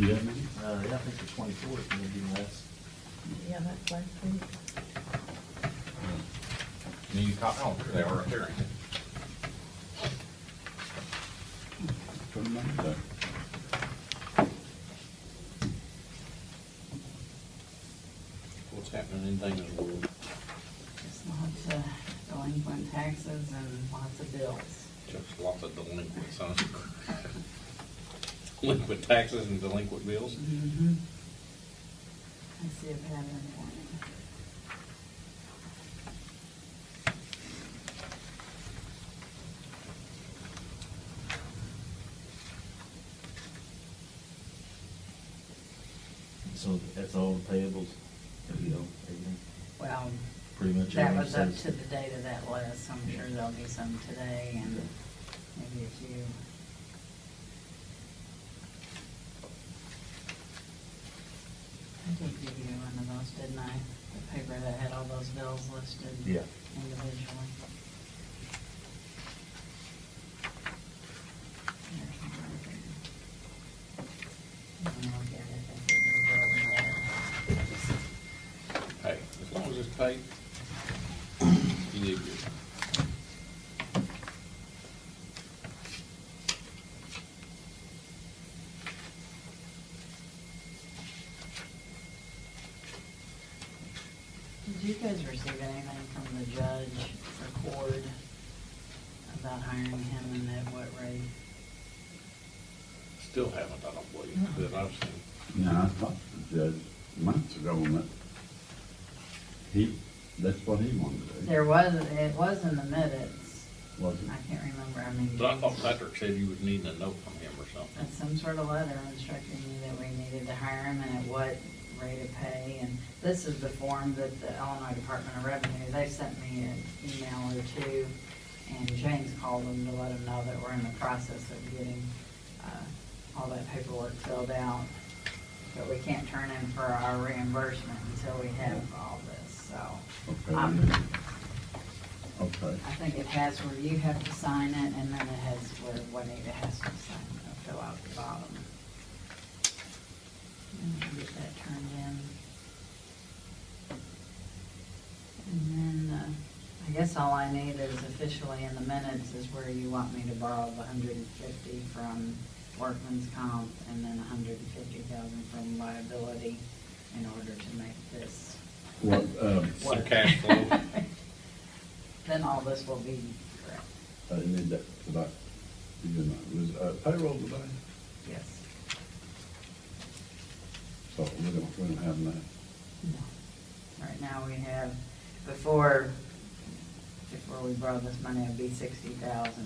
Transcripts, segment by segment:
Yeah. Yeah, I think the 24th, maybe less. Yeah, that's last week. And you caught, oh, there they are right there. ain't they? From Monday. What's happening in Dana's world? Just lots of delinquent taxes and lots of bills. Just lots of delinquent sons. Delinquent taxes and delinquent bills. Mm-hmm. I see a pattern for you. So that's all the payables, you know, everything, Well, pretty much that everything was up says. to the date of that list. I'm sure there'll be some today and maybe a few. I did give you one of those, didn't I? The paper that had all those bills listed. Yeah. Individually. There's one right there. And I'll get it if it was over there. Hey, as long as it's paid, you did good. Did you guys receive anything from the judge for court about hiring him and at what rate? Still haven't, I don't believe, that I've seen. Now, I talked to the judge months ago on that. That's what he wanted to do. It was in the minutes. Was it? I can't remember how many. But I thought Patrick said you was needing a note from him or something. Some sort of letter instructing me that we needed to hire him and at what rate of pay. And this is the form that the Illinois Department of Revenue, they sent me an email or two. And James called them to let them know that we're in the process of getting all that paperwork filled out. But we can't turn in for our reimbursement until we have all this, so. Okay. Okay. I think it has where you have to sign it, and then it has where Juanita has to sign it, fill out the bottom. And then get that turned in. And then, I guess all I need is officially in the minutes is where you want me to borrow the $150 from workman's comp and then $150,000 from liability in order to make this. What, Some cash flow. Then all this will be correct. I need that today. You know, was payroll today? Yes. So we don't have that. No. Right now we have, before we borrow this money, it'd be $60,420.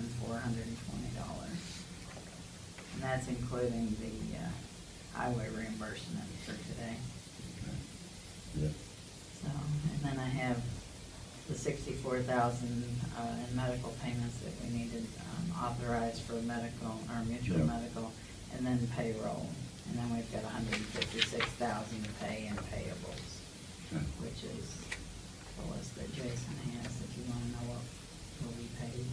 And that's including the highway reimbursement for today. Okay. Yeah. So, and then I have the $64,000 in medical payments that we needed authorized for medical, or mutual Yeah. medical, and then payroll. And then we've got $156,000 to pay in payables, Okay. which is the list that Jason has, if you want to know what will be paid.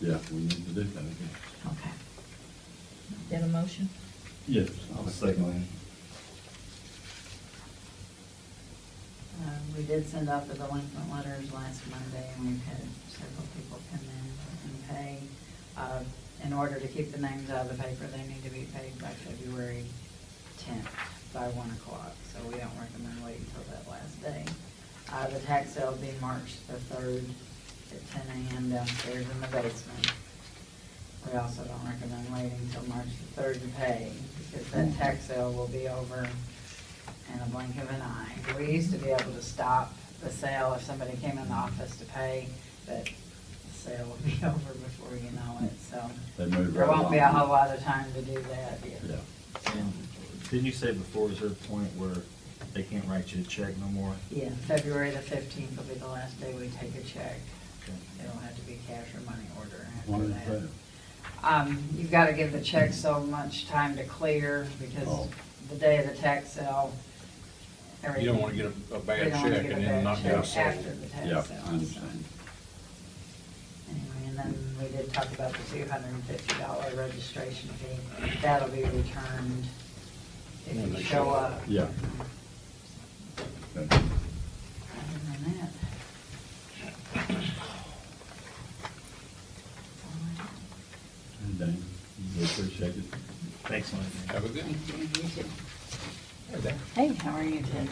Yeah, we need to do that again. Okay. Get a motion? Yes. I'll second that. We did send out the delinquent letters last Monday, and we've had several people come in and pay. In order to keep the names out of the paper, they need to be paid by February 10th by 1 o'clock, so we don't recommend waiting until that last day. The tax sale will be March the 3rd at 10 a.m. downstairs in the basement. We also don't recommend waiting until March the 3rd to pay, because that tax sale will be over in a blink of an eye. We used to be able to stop the sale if somebody came in the office to pay, but the sale will be over before you know it, so. They move There right won't be a along. whole lot of time to do that. Yeah. And didn't you say before, is there a point where they can't write you a check no more? Yeah, February the 15th will be the last day we take a check. Okay. It'll have to be cash or money order Why after is that. that? You've got to give the check so much time to clear, because Oh. the day of the tax sale, everything. You don't wanna get a we bad don't wanna check get a and then bad not get check it sold. after the tax Yeah, sale. I understand. Anyway, and then we did talk about the $250 registration fee. That'll be returned if When you they show show up. up. Yeah. Okay. Other than that. And Dan, we appreciate it. Thanks, Mike. Have a good one. You too. Hey, Dan. Hey, how are you, Ted?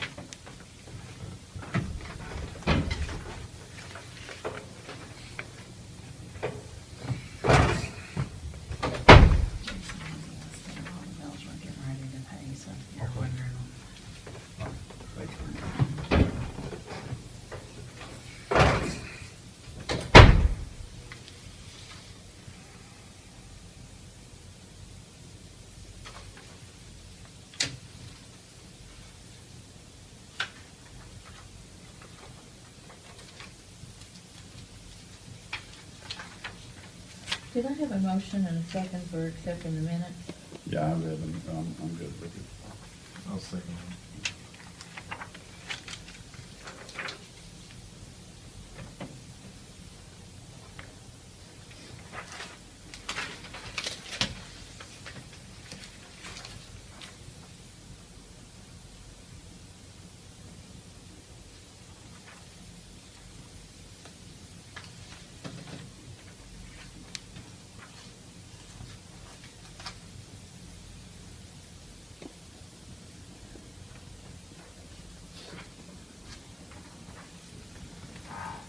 Did I have a motion and a second for accepting the minutes? Yeah, I read them, I'm good with it. I'll second it.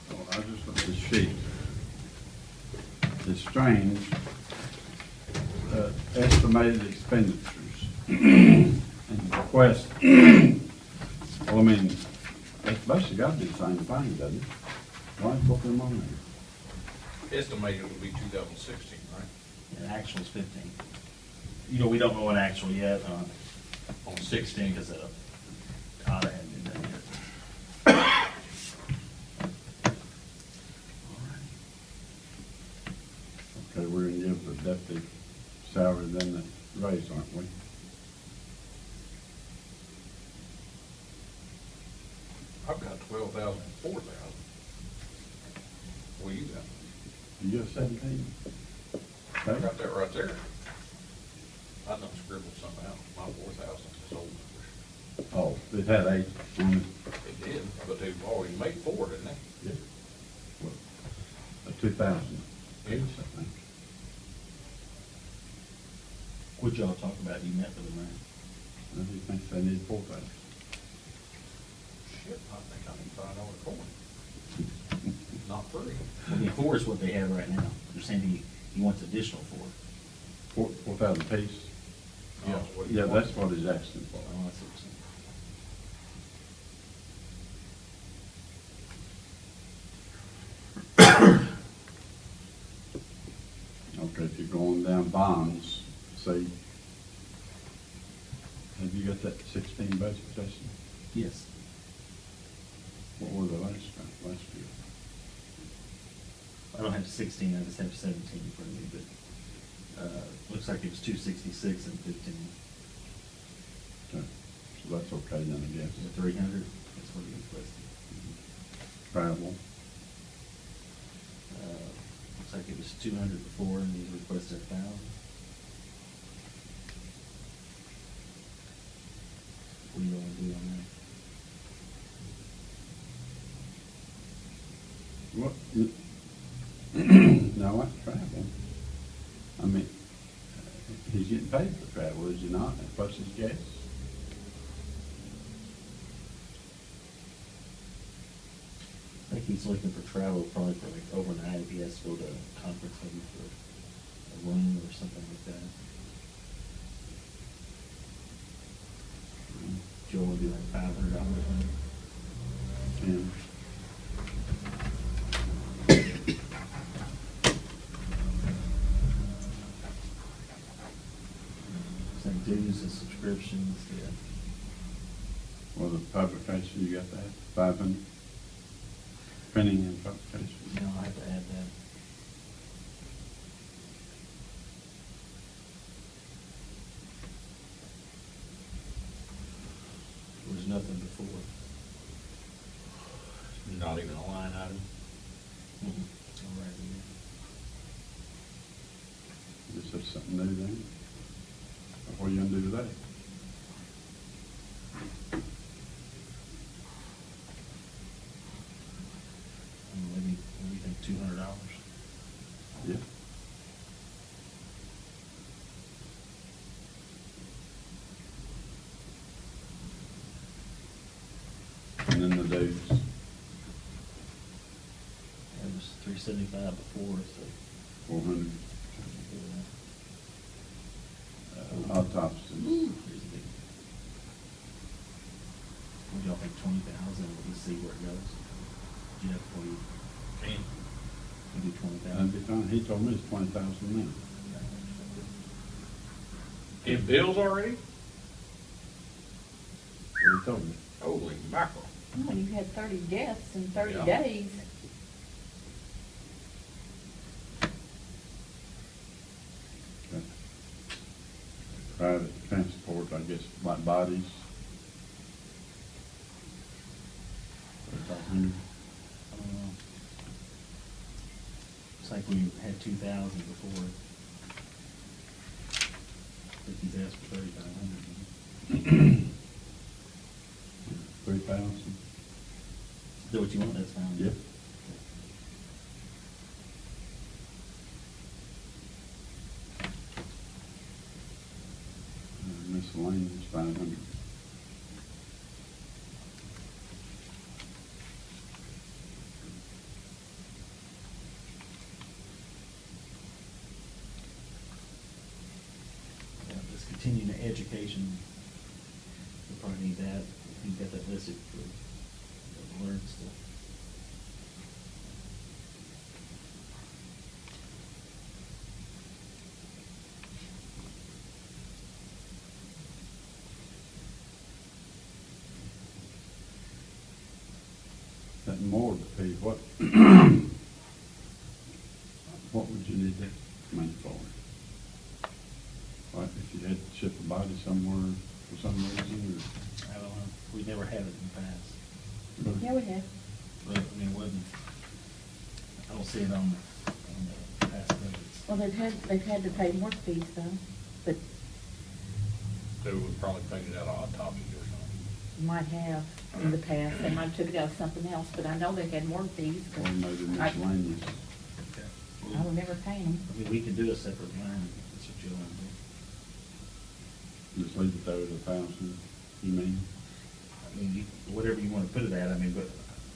Well, I just looked at the sheet. It's strange, estimated expenditures and request, well, I mean, it's basically got to be the same thing, doesn't it? Why put them on there? Estimated would be 2016, right? Yeah, actual's 15. You know, we don't know an actual yet on 16 because the audit hadn't been done yet. Okay, we're gonna give the deputy salary then the raise, aren't we? I've got 12,000 and 4,000. What do you got? You have 17? I Okay. got that right there. I done scribbled something out. My 4,000 is old numbers. Oh, it had 8 on it. It did, but they've already made 4, didn't they? Yeah. Well, 2,000 Yeah. each, I think. What'd y'all talk about? You met with them, right? I think they need 4,000. Shit, I think I need $5 coin. Not 3. Well, the 4 is what they have right now. They're saying he wants additional 4. 4,000 piece? Yeah, what do you Yeah, want? that's what he's asking for. Oh, that's what I'm saying. Okay, if you're going down bonds, see, have you got that 16 budget session? Yes. What were the last year? I don't have 16, I just have 17 in front of me, but, looks like it was 266 and 15. Okay, so that's okay then, I guess. Is it 300? That's what he requested. Travel, Looks like it was 200 before, and he requested 1,000. What do you want to do on that? what, now what's travel? I mean, he's getting paid for travel, is he not, plus his gas? I think he's looking for travel probably for like overnight if he has to go to a conference maybe for a room or something like that. Do you want to do like $500? And It's like dues and subscriptions, yeah. well, the publication, you got that, 500? Printing and publication. No, I have to add that. There was nothing before. Not even a line item. All right, yeah. that's something new then. What are you gonna do with that? Maybe, what do you think, $200? Yeah. And then the dues, It was $375 before, so. 400, autopsies. Would y'all think 20,000, we'll just see where it goes? Jeff, what do you, Can you do 20,000? That'd be fine. He told me it's 20,000 now. in bills already? What he told me. Holy mackerel. Oh, you had 30 deaths in 30 Yeah. days. Okay. Private transport, I guess, like bodies. 3,500. I don't know. It's like we had 2,000 before. He's asked for 3,500. 3,000. Do what you want, that's fine. Yep. Miscellaneous, 500. Yeah, just continuing the education, we probably need that, you got that listed for the learn stuff. That more to pay, what, what would you need that money for? Like if you had to ship a body somewhere for some reason, I don't know, we never had it in the past, or? Yeah, we have. but, I mean, it wasn't, I don't see it on the past budgets. Well, they've had to pay more fees though, but They would probably paid it out of autopsies or something. might have in the past. They might have took it out of something else, but I know they had more fees. Or but maybe I miscellaneous. I remember paying them. I mean, we can do a separate line, if that's what you want to do. Just leave it there at 1,000, you mean? I mean, whatever you want to put it at, I mean, but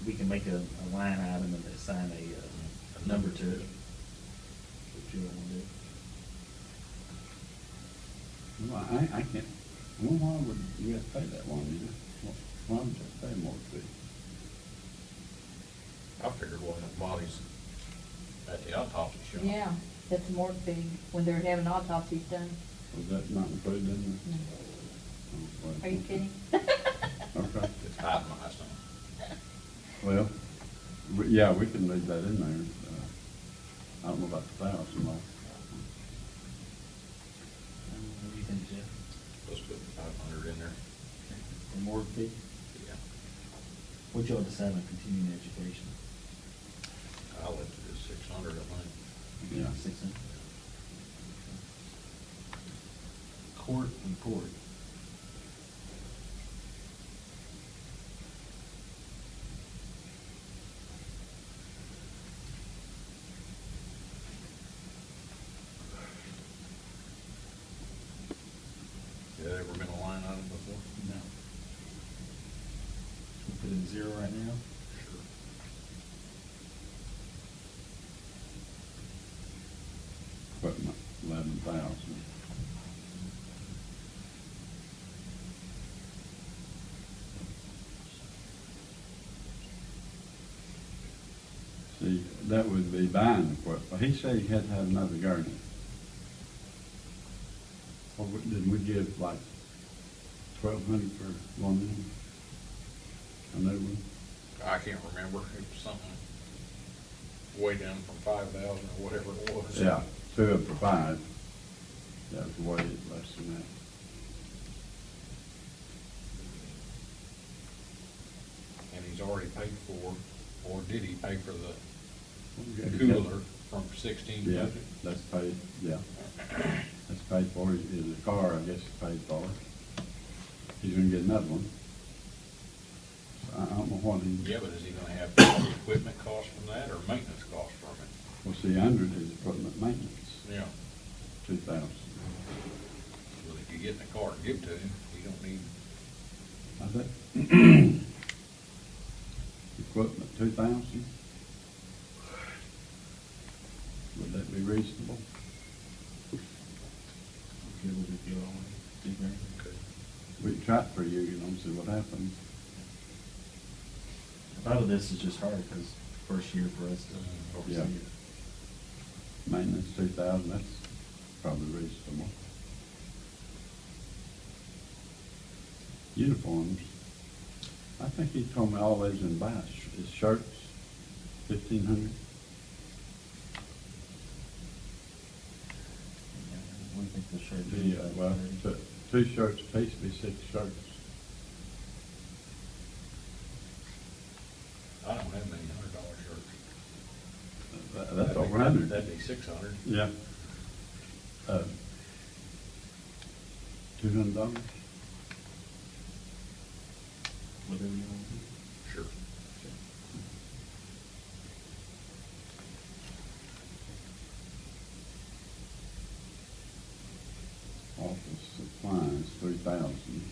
we can make a line item and assign a number to it. What you want to do. Well, I can't, well, why would you have to pay that one, you know? Why would you have to pay more fee? I figured one of the bodies at the autopsy shop. Yeah, that's more fee when they're having autopsies done. Was that not included in No. there? Oh, well, Are you okay. kidding? Okay, It's itemized on it. well, yeah, we can leave that in there. I don't know about the 1,000 though. What do you think, Jeff? Let's put 500 in there. The morgue fee? Yeah. What y'all decide on continuing education? I left it at 600, I think. Yeah. 600. Court report. Has that ever been a line item before? No. We put in 0 right now? Sure. Equipment, 11,000. See, that would be buying equipment. He said he had to have another gurney. Or did we give like 1,200 for one of them? A new one? I can't remember. It was something way down from 5,000 or whatever it was. Yeah, 2 of them for 5. That was way less than that. And he's already paid for, or did he pay for the Okay. cooler from 16 Yeah, budget? that's paid, yeah. That's paid for, is the car, I guess, is paid for. He's gonna get another one. So I don't know what he, Yeah, but is he gonna have equipment costs from that or maintenance costs from it? well, see, under his equipment maintenance, Yeah. 2,000. Well, if you get in the car and give it to him, you don't need, I bet. Equipment, 2,000? Would that be reasonable? Okay, with it, you all want to do that? okay. We can try it for a year, you know, and see what happens. A lot of this is just hard, because first year for us to oversee Yeah. it. Maintenance, 2,000, that's probably reasonable. Uniforms, I think he told me all those in buy, his shirts, 1,500. We think the shirt. Well, two shirts apiece, be 6 shirts. I don't have many $100 shirts. That's That'd be- over 100. That'd be 600. Yeah. $200? Whatever you want to do. Sure. Office supplies, 3,000.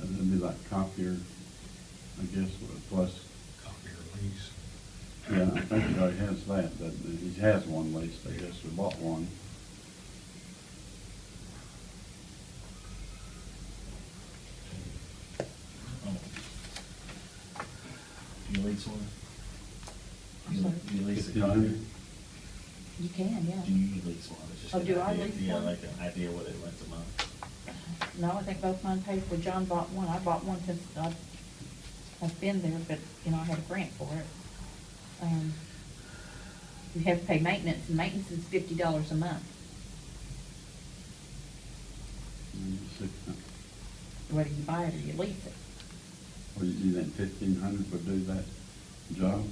That'd be like copier, I guess, plus, Copier lease. yeah, I think he already has that, but he has one leased, I guess, we bought one. Oh. You lease one? I'm You sorry? you lease a 1,500? copier? You can, yeah. Do you lease one? It's just Oh, an do I idea- lease Yeah, one? like an idea what it rents a month. No, I think both mine paid for. John bought one. I bought one since I've been there, but, you know, I had a grant for it. You have to pay maintenance, and maintenance is $50 a month, And 600. whether you buy it or you lease it. Well, you think 1,500 would do that job?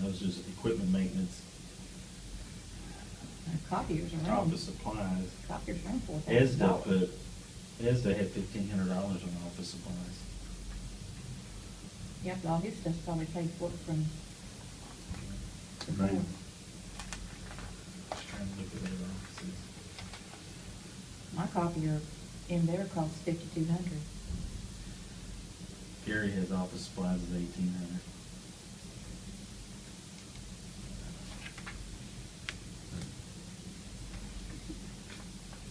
That was just equipment maintenance, Copiers are around. office supplies. Copiers around ESDA $4,000. ESDA had $1,500 on office supplies. Yeah, but all his stuff's probably paid for from. Right. Just trying to look at their offices. My copier in there costs $5,200. Gary has office supplies of 1,800.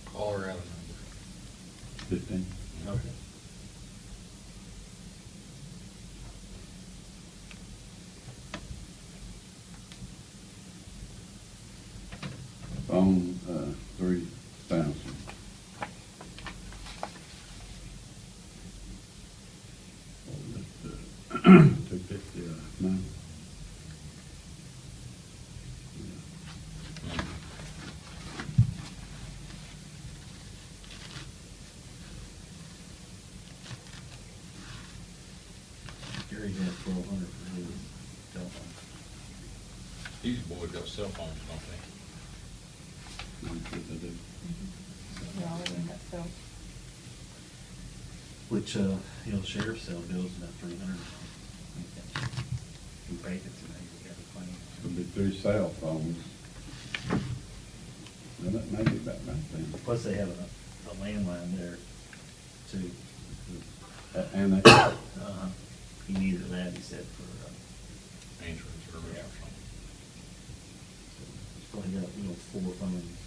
Call her out a number. 15. Okay. Phone, 3,000. What was it, 250, no? Gary has 1,200 for his telephone. These boys got cell phones, don't they? I'm sure they do. Yeah, all of them got so. Which, sheriff's sale goes about 300. We paid it today, we got a claim. It'll be 3 cell phones. Well, that may be about right then. Plus they have a landline there too. And they, Uh-huh. He needed that, he said, for, Answering service or something. he's probably got, 4 phones,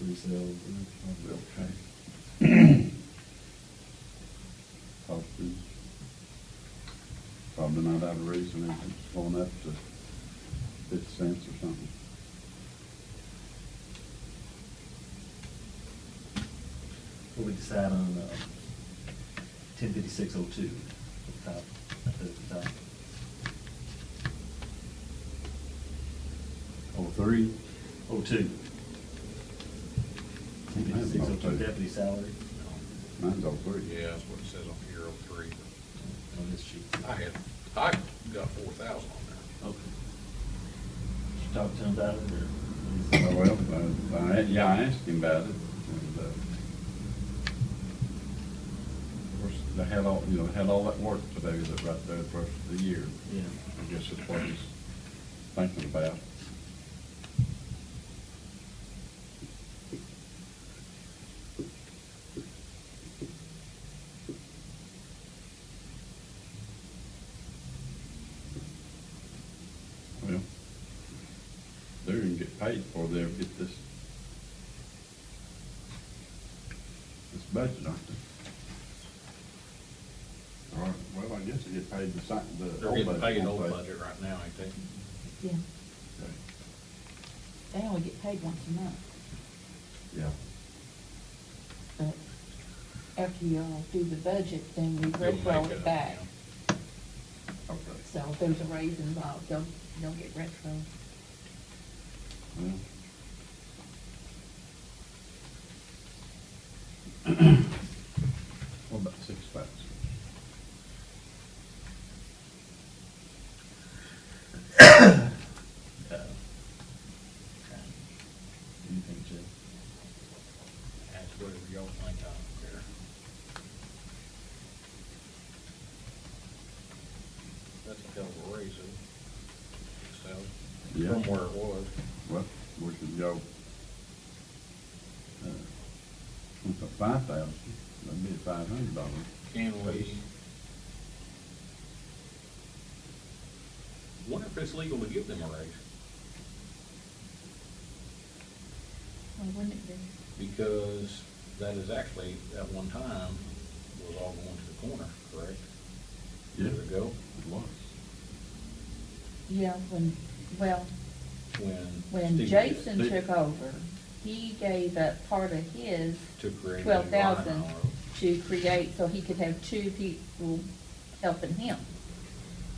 3 cells. okay. Postage. Probably not out of reason, it's going up to 50 cents or something. What we decide on, 105602, at the top. 03. 02. Mine's 602 02. deputy salary Mine's 03. Yeah, that's what it says on here, 03. on this sheet. I got 4,000 on there. Okay. Did you talk to him about it, or? Oh, well, yeah, I asked him about it, and, of course, they had all, had all that work to do that right there the first of the year. Yeah. I guess that's what he's thinking about. Well, they're gonna get paid before they ever get this budget, aren't they? All right, well, I guess they get paid the They're old getting budget, paid won't old they? budget right now, ain't they? Yeah, Okay. they only get paid once a month, Yeah. but after you all do the budget, then we You'll retro make it up, back. yeah. Okay. So if there's a raise involved, they'll get retro. Well. What about 6,000? What do you think, Jay? That's whatever y'all think, I don't care. That's a hell of a raise, isn't it? So, Yeah. from where it was. Well, we could go, what's up, 5,000, that'd be $500. Can we? Wonder if it's legal to give them a raise, Well, wouldn't it be? because that is actually, at one time, was all going to the corner, correct? Yeah. Years ago, It was. Yeah, when Steve Jason Steve- took over, he gave up part of his to create a 12,000 line to create, so he could have two people helping him.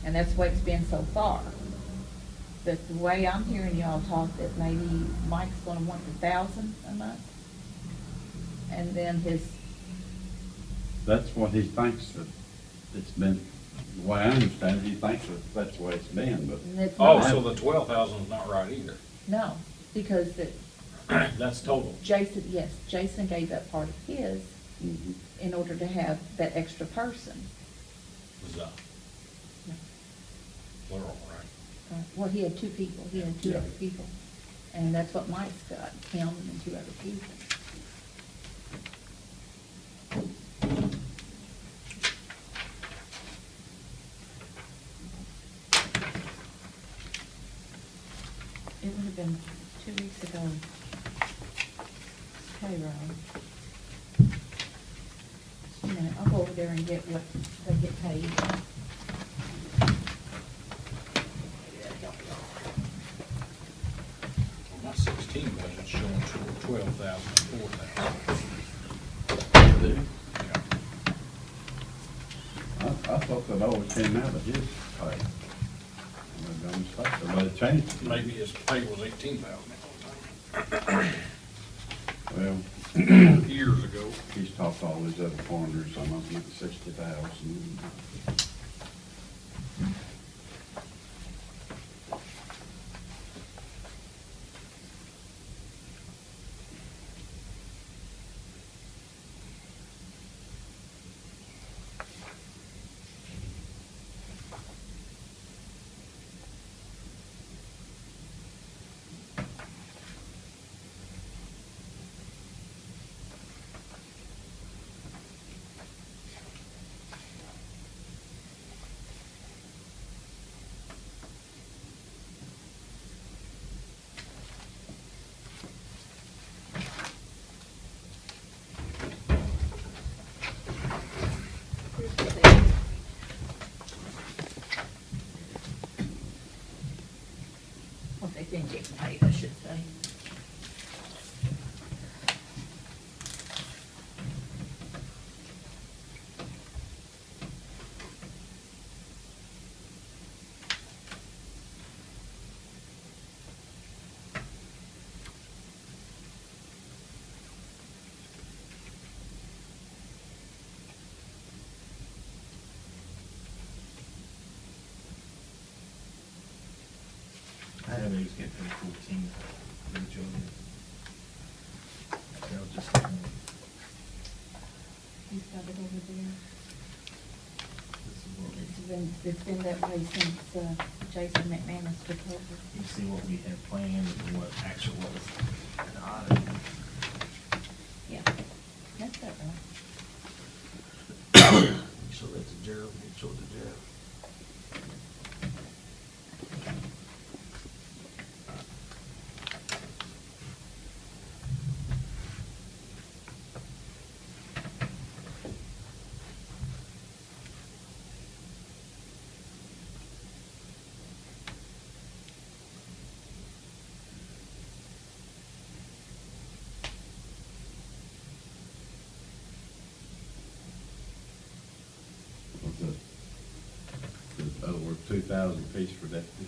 And that's the way it's been so far. But the way I'm hearing y'all talk, that maybe Mike's gonna want 1,000 a month. And then That's what he thinks that it's been, the way I understand it, he thinks that that's the way it's been, but. and it's Oh, not. so the 12,000 is not right either. No, because That's total. Jason gave up part of his Mhm. in order to have that extra person. So, plural, right? Well, he had two people, he had two Yeah. other people, and that's what Mike's got, him and two other people. It would have been 2 weeks ago, payroll. Just a minute, I'll go over there and get what they get paid. Well, my 16 budget's showing 12,000 and 4,000. Did he? Yeah. I thought that always came out of his pay. Maybe I'm mistaken, but it changed. Maybe his pay was 18,000 Well, years ago. he's talked all these other corners, some of them at 60,000. What they think getting paid, I should say. we was getting paid 14 for the children. That was just, He's got it over there. this is what It's been that way since Jason McManus took over. you see what we had planned and what actual was an audit. Yeah, that's that one. So that's a Gerald, you showed the Gerald. In other words, 2,000 apiece for deputies.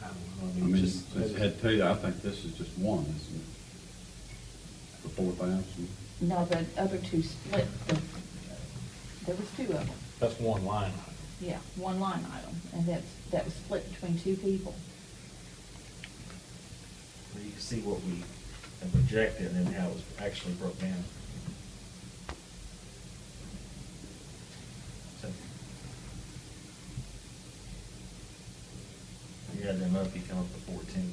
I don't I know, mean, just- it's had two, I think this is just one, isn't it? For 4,000. No, the other two split, there was two of them. That's one line item. Yeah, one line item, and that was split between two people. Where you can see what we have projected and how it was actually broke down. So, you add them up, you come up to 14.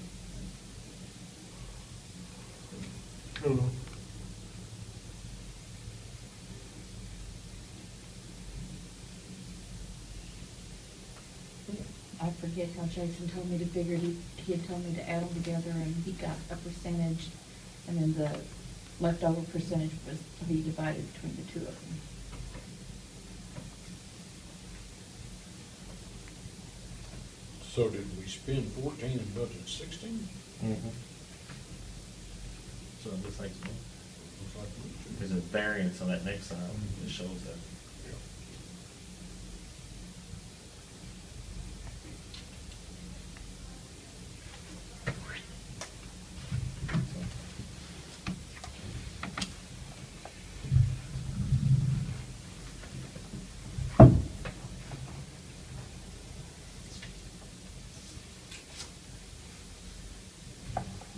I forget how Jason told me to figure it. He had told me to add them together, and he got a percentage, and then the leftover percentage was to be divided between the two of them. So did we spend 14 and budget 16? So it looks like Looks like we should. there's a variance on that next side that shows that.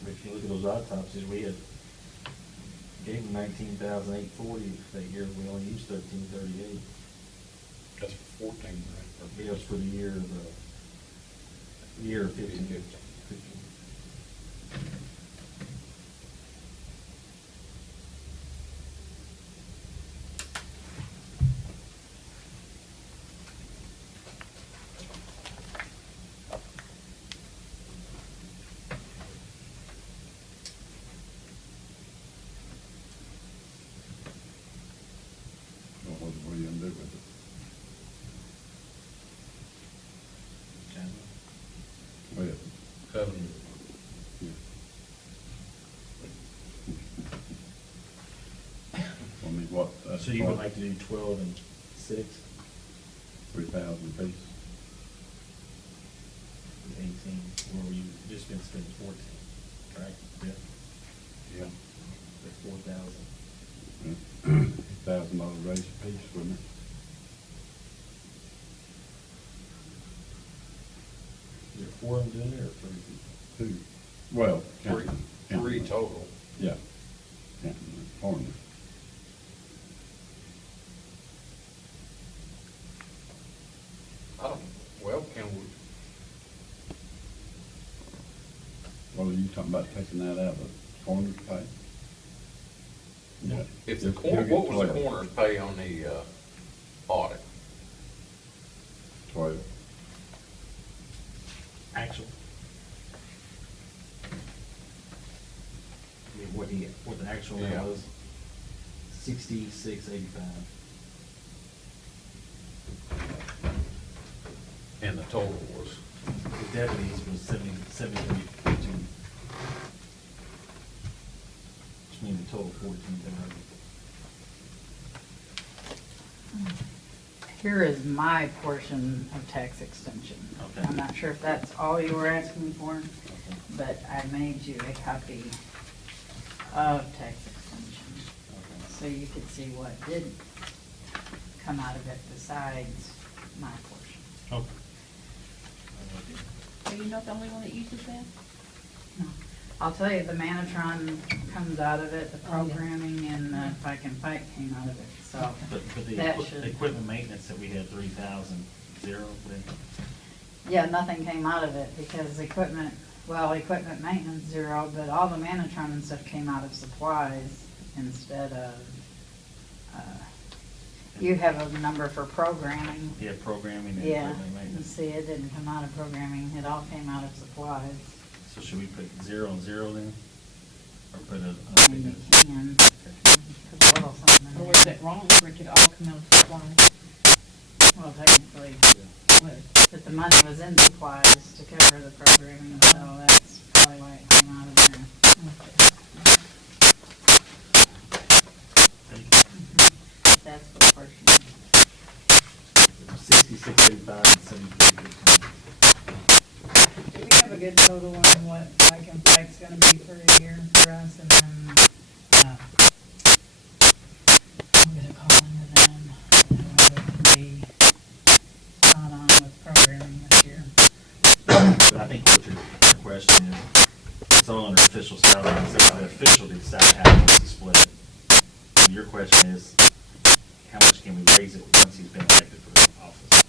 If you look at those autopsies, we had gave them 19,840 that year, we only used 1338. That's 14, right? It was for the year of, year of 15. 15. What are you gonna do with it? Well, Covenant. yeah. I mean, what? So you would like to do 12 and 6, 3,000 apiece. 18, where you just been spending 14, right? Yeah. Yeah. That's 4,000. $1,000 raise apiece, wouldn't it? Is there 4 of them doing it or 3 people? 2. Well, Three counting the- total. Yeah. Counting the coroner. I don't, well, can we, Well, are you talking about taking that out of the coroner's pay? Yeah. if the He'll corner, get what was the 12. coroner's pay on the, audit? 12. Actual. I mean, what the actual Yeah. was, 6685. And the total was? The deputies was 7352. Which means the total 14,000. Here is my portion of tax extension. Okay. I'm not sure if that's all you were asking for, but I made you a copy of tax extension, so you could see what did come out of it besides my portion. Okay. Are you not the only one that uses that? I'll tell you, the Manatron comes out of it, the Oh, yeah. programming and the Bike and Fight came out of it, so. But the That should- equipment maintenance that we had 3,000 then, Yeah, nothing came out of it because equipment maintenance zero, but all the Manatron and stuff came out of supplies instead of, you have a number for programming. yeah, programming and Yeah, equipment and maintenance. see, it didn't come out of programming, it all came out of supplies. So should we put 0 and 0 then? Or put a And you figure? can put a little something in Or there. is that wrong for it to all come out of supplies? Well, technically, but the money was in supplies to cover the programming, so that's probably why it came out of there. That's what portion. 6685 and 7315. Do we have a good total on what Bike and Fight's gonna be for a year for us, and then, I'm gonna call into them, and what it can be caught on with programming this year. But I think what your question is, it's all under official salary, so the official decide how he wants to split it. And your question is, how much can we raise it once he's been elected for the office?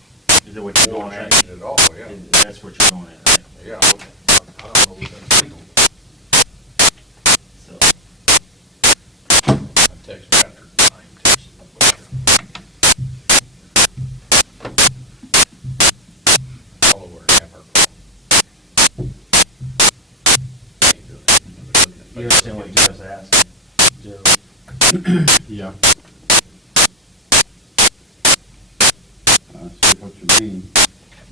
Is that what you're Won't going at? change it at all, yeah. That's what you're going at, right? Yeah, I don't know if that's legal. So, I text Patrick, I ain't texting nobody. All over and have her call. Ain't doing it. you understand what Joe's asking, Joe? Yeah. I see what you mean.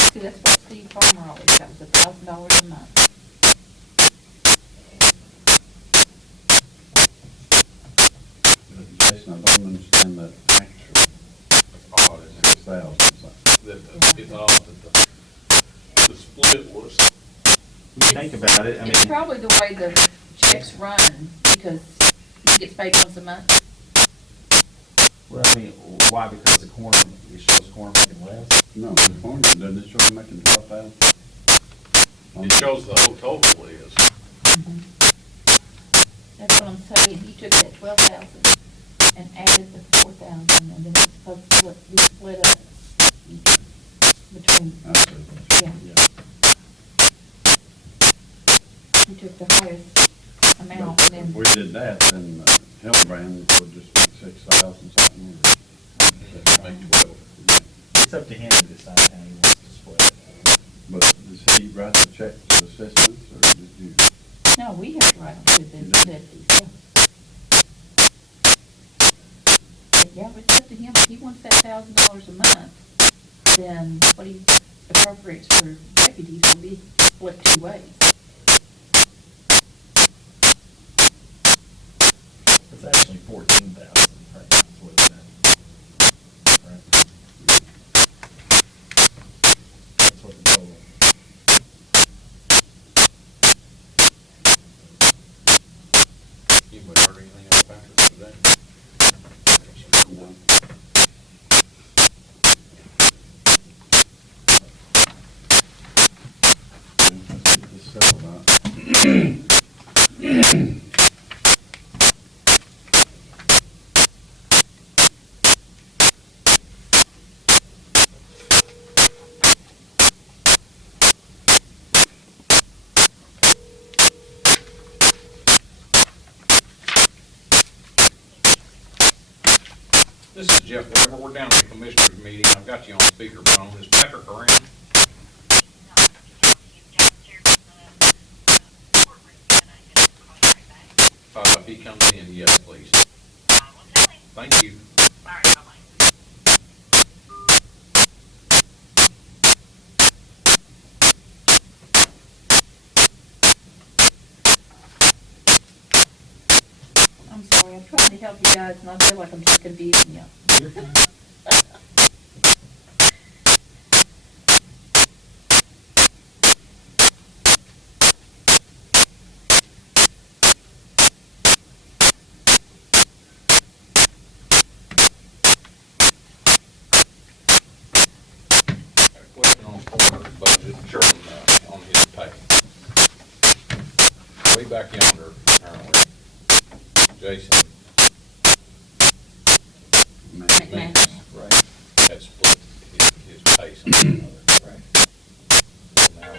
See, that's what Steve Farmer always got, was $1,000 a month. But Jason, I don't understand that actual It's odd, isn't it? 6,000. That, it's odd that the split was, When you think about it, I It's mean, probably the way the checks run, because he gets paid once a month. well, I mean, why? Because the corner, it shows corner making less? No, the phone, doesn't it show him making 12,000? it shows the whole total is. That's what I'm saying, he took that 12,000 and added the 4,000, and then it's supposed to be split up between, I see. yeah. Yeah. He took the highest amount, But and if we then, did that, then Hillbrand would just be 6,000 something. Make 12. It's up to him to decide how he wants to split it. But does he write the check to assistants, or did you? no, we have to write them to the deputies, yeah. But yeah, but it's up to him, if he wants that $1,000 a month, then what he appropriates for deputies will be split 2 ways. It's actually 14,000, right, that's what it's at. Right? That's what the total. Anybody heard anything else Patrick today? No. Let's get this settled out. This is Jeff Weber. We're down at the commissioners meeting. I've got you on speakerphone. Is Patrick around? If he comes in, yes, please. Thank you. I'm sorry, I'm trying to help you guys, and I feel like I'm just confusing you. You're fine. Got a question on coroner's budget, sure, on his pay. way back yonder, apparently, Jason McManus. Right, had split his pay somehow or another. right. Now,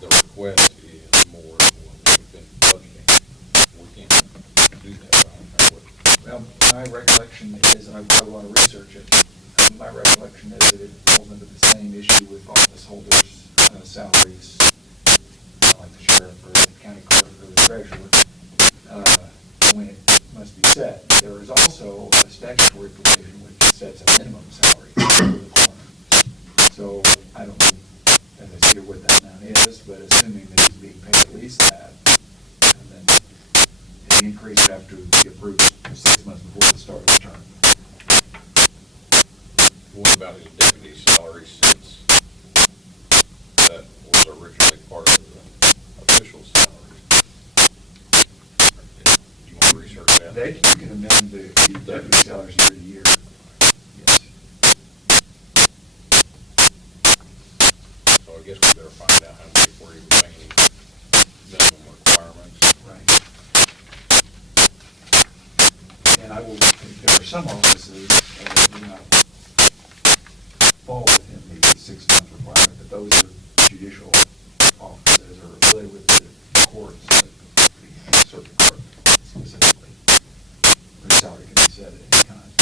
the request is more than what we've been budgeting. We can't do that, right? Or what? Well, my recollection is, and I've done a lot of research, my recollection is that it falls into the same issue with office holders' salaries, like the sheriff or the county clerk or the treasurer, when it must be set. There is also a statutory provision which sets a minimum salary for the coroner. So I don't know, as I see what that amount is, but assuming that he's being paid at least that, and then the increase would have to be approved 6 months before the start of the term. What about his deputy salary, since that was originally part of the official salary? You want to research that? They, you can amend the deputy salaries year to year. Yes. So I guess we better find out how many, where he was making minimum requirements. Right. And I will, there are some offices that do not fall within the 6 month requirement, but those are judicial offices or affiliated with the courts, like the circuit court specifically. Their salary can be set at any time.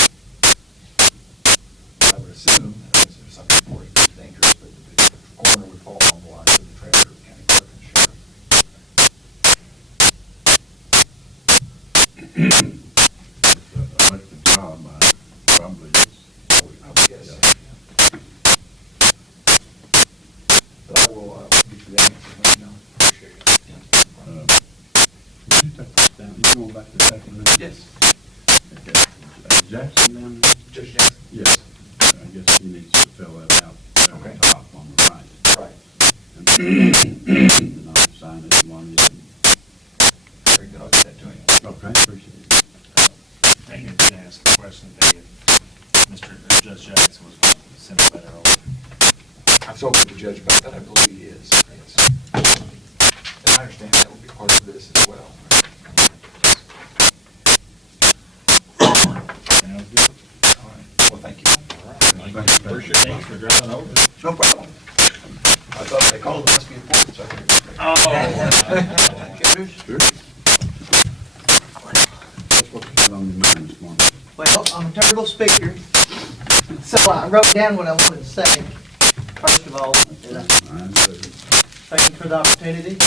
I would assume, unless there's something for it that's dangerous, but the coroner would fall along the lines of the treasurer, county clerk, and sheriff. It's an elected job, probably is. I would guess, yeah. But I will get you the answer, let you know. Appreciate it. Yeah. Would you take this down? You going back to second? Yes. Okay. Jackson down there? Judge Jackson? Yes. I guess he needs to fill that out there on Okay. top on the right. Right. And I'll sign it one you can. Very good, I'll get that to him. Okay, appreciate it. I need to ask a question, if Judge Jackson was going to send a letter over. I've spoken to the judge about that, I believe he is, yes. And I understand that will be part of this as well. Sounds good. All right, well, thank you. All right, thank you. Thanks, Appreciate it. Thanks for driving over. No problem. I thought they called, it must be important, so I figured. Sure. That's what you put on your mind this morning. Well, I'm a terrible speaker, so I wrote down what I wanted to say. First of all, thank you for the opportunity.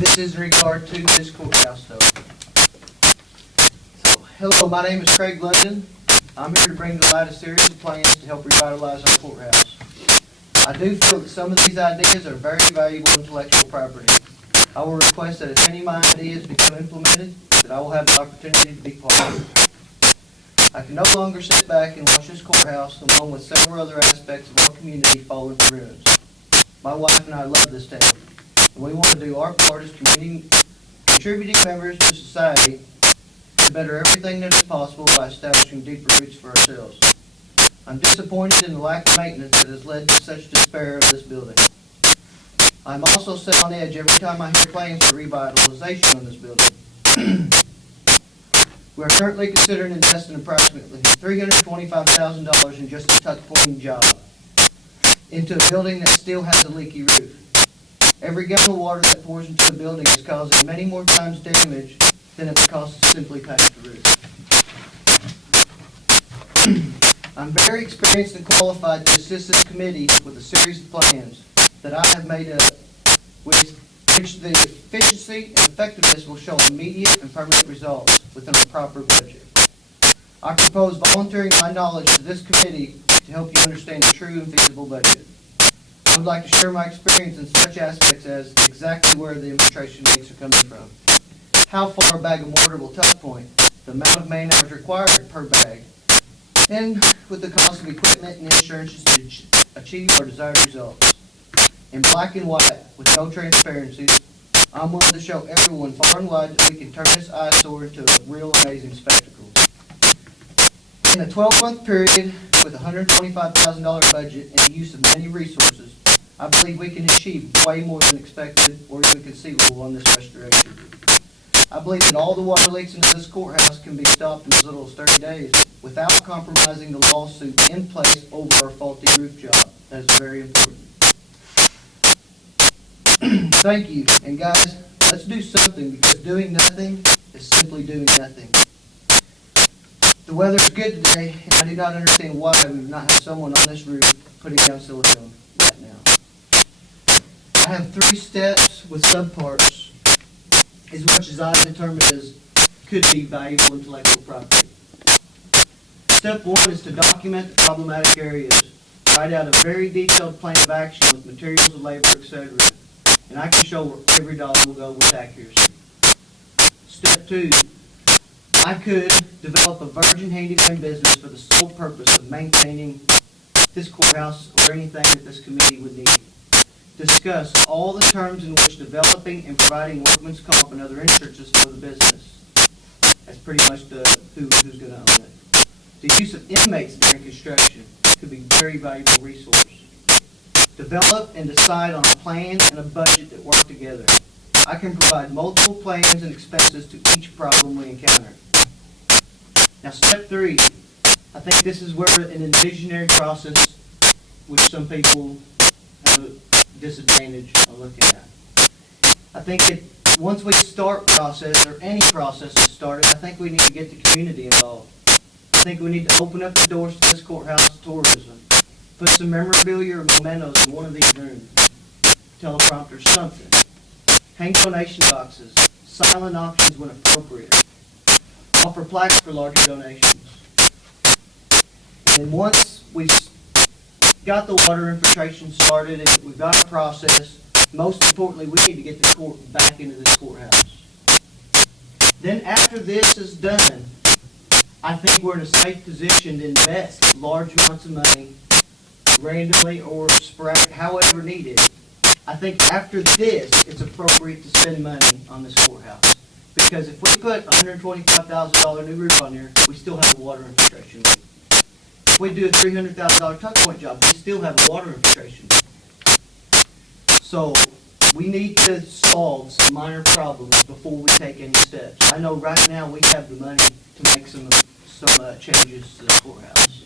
This is in regard to this courthouse, though. So, hello, my name is Craig London. I'm here to bring to light a series of plans to help revitalize our courthouse. I do feel that some of these ideas are very valuable intellectual property. I will request that if any of my ideas become implemented, that I will have the opportunity to be part of it. I can no longer sit back and watch this courthouse, along with several other aspects of our community, fall into ruins. My wife and I love this town, and we want to do our part as contributing members to society to better everything that is possible by establishing deeper roots for ourselves. I'm disappointed in the lack of maintenance that has led to such despair of this building. I'm also set on edge every time I hear plans for revitalization on this building. We are currently considering investing approximately $325,000 in just a tuck pointing job into a building that still has a leaky roof. Every gallon of water that pours into the building is causing many more times damage than it would cost to simply patch the roof. I'm very experienced and qualified to assist this committee with a series of plans that I have made up, which the efficiency and effectiveness will show immediate and permanent results within a proper budget. I propose volunteering my knowledge to this committee to help you understand a true and feasible budget. I would like to share my experience in such aspects as exactly where the administration leaks are coming from, how far a bag of mortar will tuck point, the amount of man hours required per bag, and with the cost of equipment and insurances to achieve our desired results. In black and white, with no transparency, I'm willing to show everyone far and wide that we can turn this eyesore into a real amazing spectacle. In a 12-month period with a $125,000 budget and the use of many resources, I believe we can achieve way more than expected or even conceivable on this restoration. I believe that all the water leaks into this courthouse can be stopped in as little as 30 days without compromising the lawsuit in place over our faulty roof job. That is very important. Thank you. And guys, let's do something, because doing nothing is simply doing nothing. The weather's good today, and I do not understand why we do not have someone on this roof putting down silicone right now. I have 3 steps with subparts, as much as I determined as could be valuable intellectual property. Step 1 is to document the problematic areas. Write out a very detailed plan of action with materials and labor, etc. And I can show where every dollar will go with accuracy. Step 2, I could develop a virgin handyman business for the sole purpose of maintaining this courthouse or anything that this committee would need. Discuss all the terms in which developing and providing workman's comp and other insurances for the business. That's pretty much who's going to own it. The use of inmates during construction could be a very valuable resource. Develop and decide on a plan and a budget that work together. I can provide multiple plans and expenses to each problem we encounter. Now, step 3, I think this is where an envisionary process, which some people have a disadvantage on looking at. I think that once we start process, or any process is started, I think we need to get the community involved. I think we need to open up the doors to this courthouse to tourism. Put some memorabilia or mementos in one of these rooms. Teleprompter, something. Hang donation boxes. Silent auctions when appropriate. Offer plaques for larger donations. And then once we've got the water infiltration started and we've got a process, most importantly, we need to get the court back into this courthouse. Then after this is done, I think we're in a safe position to invest large amounts of money, randomly or sporadic, however needed. I think after this, it's appropriate to spend money on this courthouse. Because if we put $125,000 new roof on there, we still have a water infiltration leak. If we do a $300,000 tuck point job, we still have a water infiltration leak. So we need to solve some minor problems before we take any steps. I know right now we have the money to make some changes to the courthouse.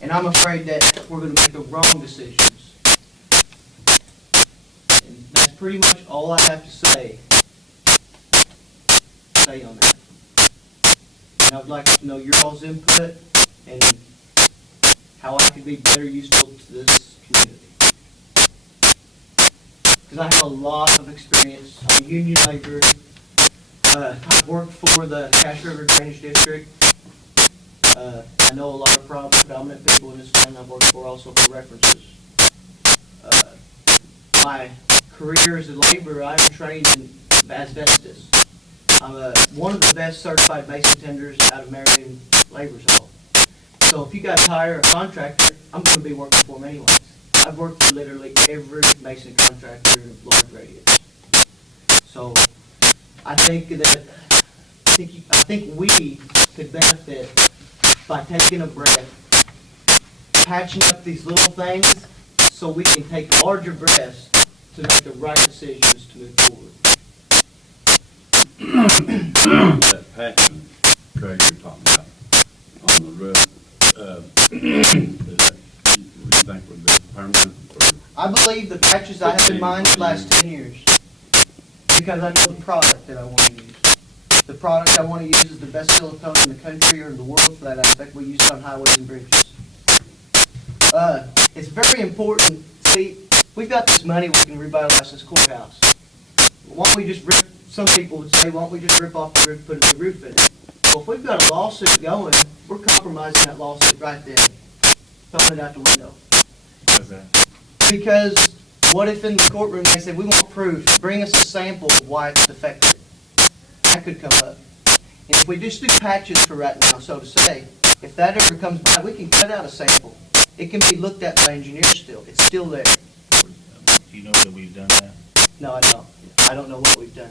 And I'm afraid that we're going to make the wrong decisions. And that's pretty much all I have to say on that. And I'd like to know your all's input and how I could be better useful to this community. Because I have a lot of experience. I'm a union laborer. I've worked for the Cache River Drainage District. I know a lot of prominent people in this town I've worked for, also for references. My career as a laborer, I'm trained in asbestos. I'm one of the best certified mason tenders out of Marion Labor's Hall. So if you guys hire a contractor, I'm going to be working for them anyways. I've worked for literally every mason contractor in a large radius. So I think we could benefit by taking a breath, patching up these little things so we can take larger breaths to make the right decisions to move forward. That patching, Craig, you're talking about on the roof, is that, we think would be permanent? Or I believe the patches I have in mind last 10 years because I know the product that I want to use. The product I want to use is the best silicone in the country or in the world for that aspect. We use it on highways and bridges. It's very important. See, we've got this money, we can revitalize this courthouse. Why don't we just rip, some people would say, why don't we just rip off the roof, put a new roof in it? Well, if we've got a lawsuit going, we're compromising that lawsuit right then. Throwing it out the window. What's that? Because what if in the courtroom they said, we want proof, bring us a sample of why it's defective? That could come up. And if we just do patches for right now, so to say, if that ever comes by, we can cut out a sample. It can be looked at by engineers still. It's still there. Do you know that we've done that? No, I don't. I don't know what we've done.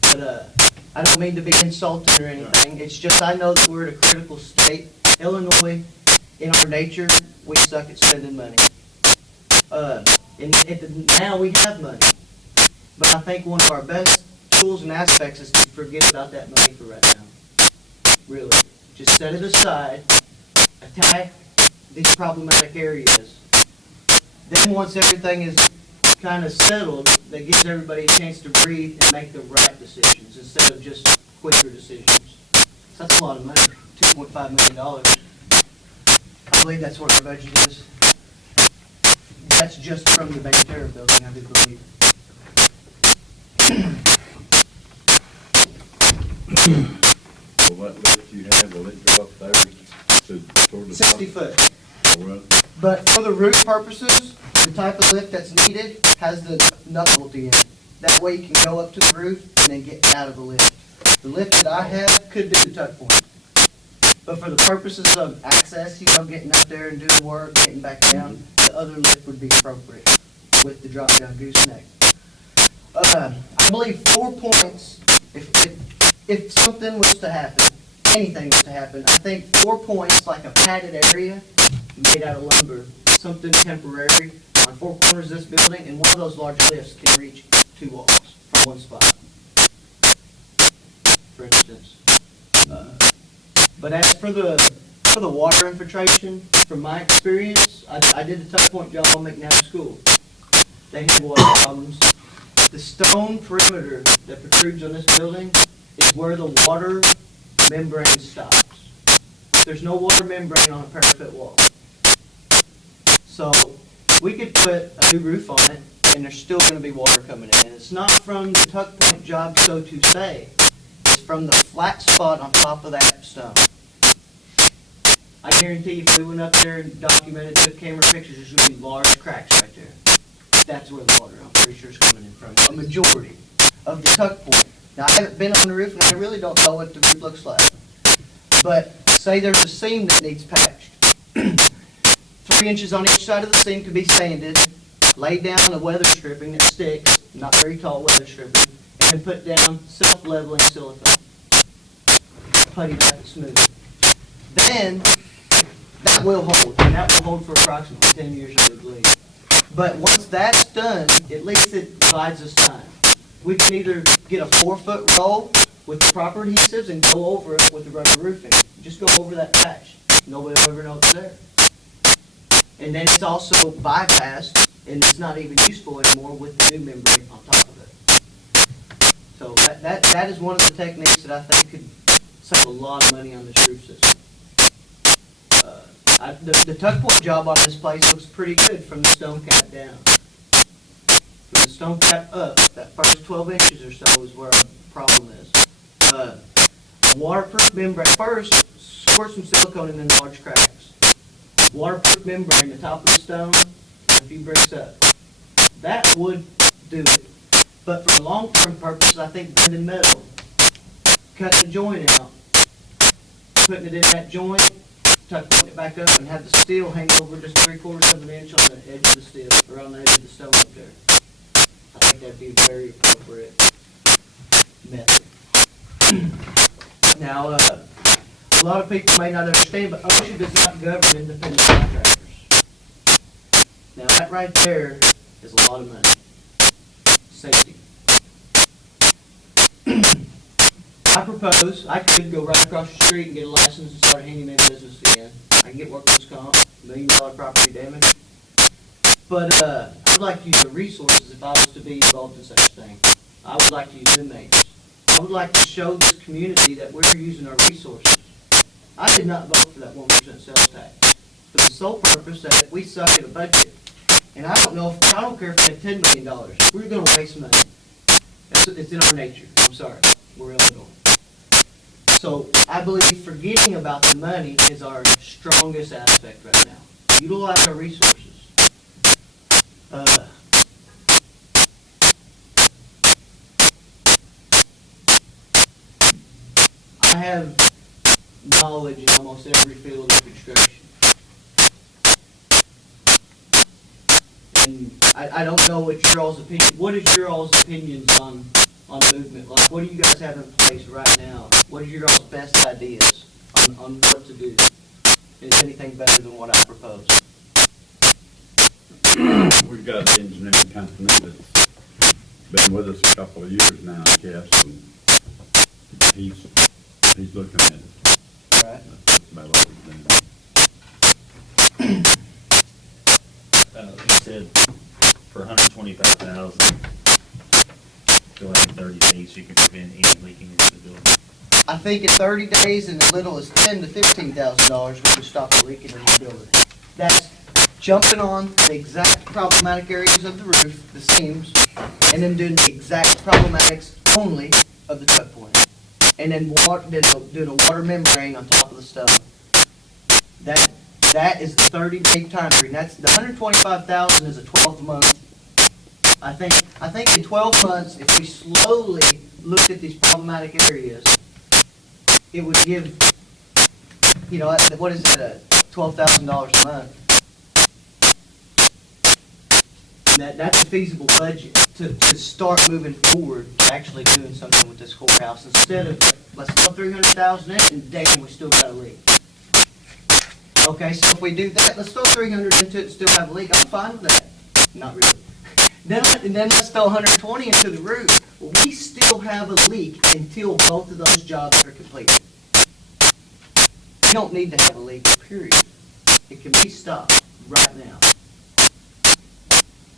But I don't mean to be insulting or anything. It's just I know that we're at a critical state. Illinois, in our nature, we suck at spending money. Now we have money. But I think one of our best tools and aspects is to forget about that money for right now. Really. Just set it aside, attack these problematic areas. Then once everything is kind of settled, that gives everybody a chance to breathe and make the right decisions instead of just quicker decisions. So that's a lot of money, $2.5 million. I believe that's what our budget is. That's just from the Banterra building, I do believe. Well, that lift you have, will it go up there to, toward the top? 60 foot. Well, But for the roof purposes, the type of lift that's needed has the knuckle at the end. That way you can go up to the roof and then get out of the lift. The lift that I have could do the tuck point. But for the purposes of access, getting up there and doing work, getting back down, the other lift would be appropriate with the drop down gooseneck. I believe 4 points, if something was to happen, anything was to happen, I think 4 points, like a padded area made out of lumber, something temporary, on 4 corners of this building, and one of those large lifts can reach 2 walls from one spot, for instance. But as for the water infiltration, from my experience, I did the tuck point job on McNabb School. They had water problems. The stone perimeter that protrudes on this building is where the water membrane stops. There's no water membrane on a parapet wall. So we could put a new roof on it, and there's still going to be water coming in. And it's not from the tuck point job, so to say. It's from the flat spot on top of that stone. I guarantee you, if we went up there and documented, took camera pictures, there's going to be large cracks right there. That's where the water, I'm pretty sure, is coming in from. A majority of the tuck point. Now, I haven't been on the roof, and I really don't know what the roof looks like. But say there's a seam that needs patched. 3 inches on each side of the seam can be sanded, laid down a weather stripping that sticks, not very tall weather stripping, and then put down self-leveling silicone. Putty back it smooth. Then, that will hold, and that will hold for approximately 10 years, I would believe. But once that's done, at least it divides us time. We can either get a 4-foot roll with the proper adhesives and go over it with the rubber roofing. Just go over that patch. Nobody will ever know it's there. And then it's also bypassed, and it's not even useful anymore with the new membrane on top of it. So that is one of the techniques that I think could save a lot of money on this roof system. The tuck point job on this place looks pretty good from the stone cap down. From the stone cap up, that first 12 inches or so is where the problem is. Waterproof membrane, first, squirt some silicone in the large cracks. Waterproof membrane, the top of the stone, and a few bricks up. That would do it. But for long-term purposes, I think bending metal, cutting the joint out, putting it in that joint, putting it back up, and have the steel hang over just 3/4 of an inch on the edge of the steel, or on the edge of the stone up there. I think that'd be a very appropriate method. Now, a lot of people may not understand, but OSHA does not govern independent contractors. Now, that right there is a lot of money. Safety. I propose I could go right across the street and get a license and start a handyman business again. I can get workers' comp, $1 million property damage. But I'd like to use the resources if I was to be involved in such a thing. I would like to use inmates. I would like to show this community that we're using our resources. I did not vote for that 1% sales tax for the sole purpose that if we suck at a budget, and I don't care if we had $10 million, we're going to waste money. It's in our nature. I'm sorry. We're Illinois. So I believe forgetting about the money is our strongest aspect right now. Utilize our resources. I have knowledge in almost every field of construction. And I don't know what your all's opinion, what is your all's opinions on movement? Like, what do you guys have in place right now? What are your all's best ideas on what to do? Is anything better than what I propose? We we've got an engineering company that's been with us a couple of years now, Jeff, and he's looking at it. Right. That's about all he's doing. You said for $125,000, delaying 30 days, you can prevent any leaking into the building. I think in 30 days and as little as $10,000 to $15,000, we can stop the leaking in the building. That's jumping on the exact problematic areas of the roof, the seams, and then doing the exact problematics only of the tuck point. And then doing a water membrane on top of the stuff. That is the 30-day time period. That's the 125,000 is a 12th month. I think in 12 months, if we slowly looked at these problematic areas, it would give, you know, what is that, $12,000 a month. That's a feasible budget to start moving forward, to actually doing something with this courthouse, instead of, let's throw 300,000 in and damn, we still got a leak. Okay, so if we do that, let's throw 300 into it and still have a leak, I'm fine with that. Not really. Then let's throw 120 into the roof. Well, we still have a leak until both of those jobs are completed. We don't need to have a leak, period. It can be stopped right now.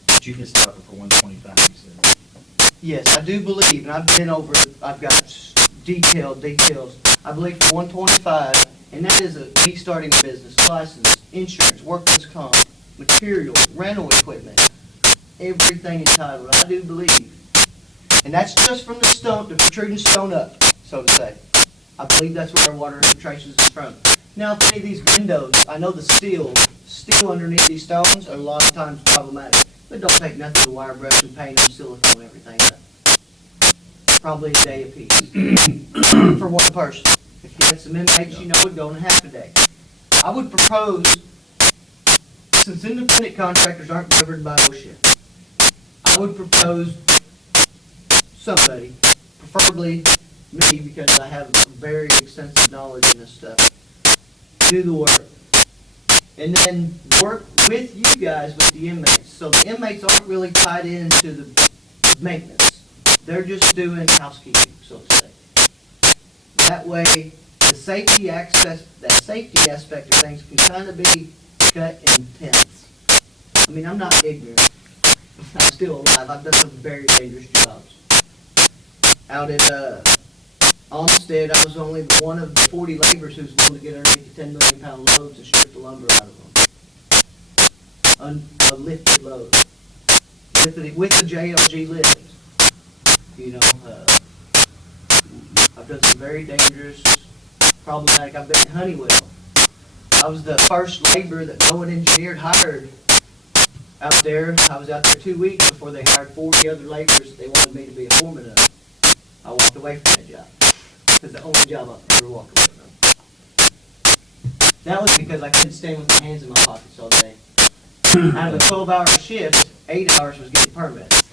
But you can stop it for 125, you said. Yes, I do believe, and I've got details. I believe for 125, and that is me starting a business, license, insurance, workman's comp, materials, rental equipment, everything entitled. I do believe. And that's just from the protruding stone up, so to say. I believe that's where our water infiltration is from. Now, if any of these windows, I know the steel underneath these stones are a lot of times problematic. But don't take nothing to wire brush and paint them, silicone everything up. Probably a day apiece for one person. If you had some inmates, you know, would go in a half a day. I would propose, since independent contractors aren't covered by OSHA, I would propose somebody, preferably me, because I have very extensive knowledge in this stuff, do the work. And then work with you guys, with the inmates. So the inmates aren't really tied into the maintenance. They're just doing housekeeping, so to say. That way, the safety safety aspect of things can kind of be cut in tenths. I mean, I'm not ignorant. I'm still alive. I've done some very dangerous jobs. Out at Olmsted, I was only one of the 40 laborers who's willing to get underneath the 10 million pound loads and strip the lumber out of them. Lifted loads. With the JLG lift. You know, I've done some very dangerous, problematic. I've been at Honeywell. I was the first laborer that no one engineered hired out there. I was out there 2 weeks before they hired 40 other laborers that they wanted me to be a foreman of. I walked away from that job. Because the only job I ever walked away from. That was because I couldn't stand with my hands in my pockets all day. Out of a 12-hour shift, 8 hours was getting permits.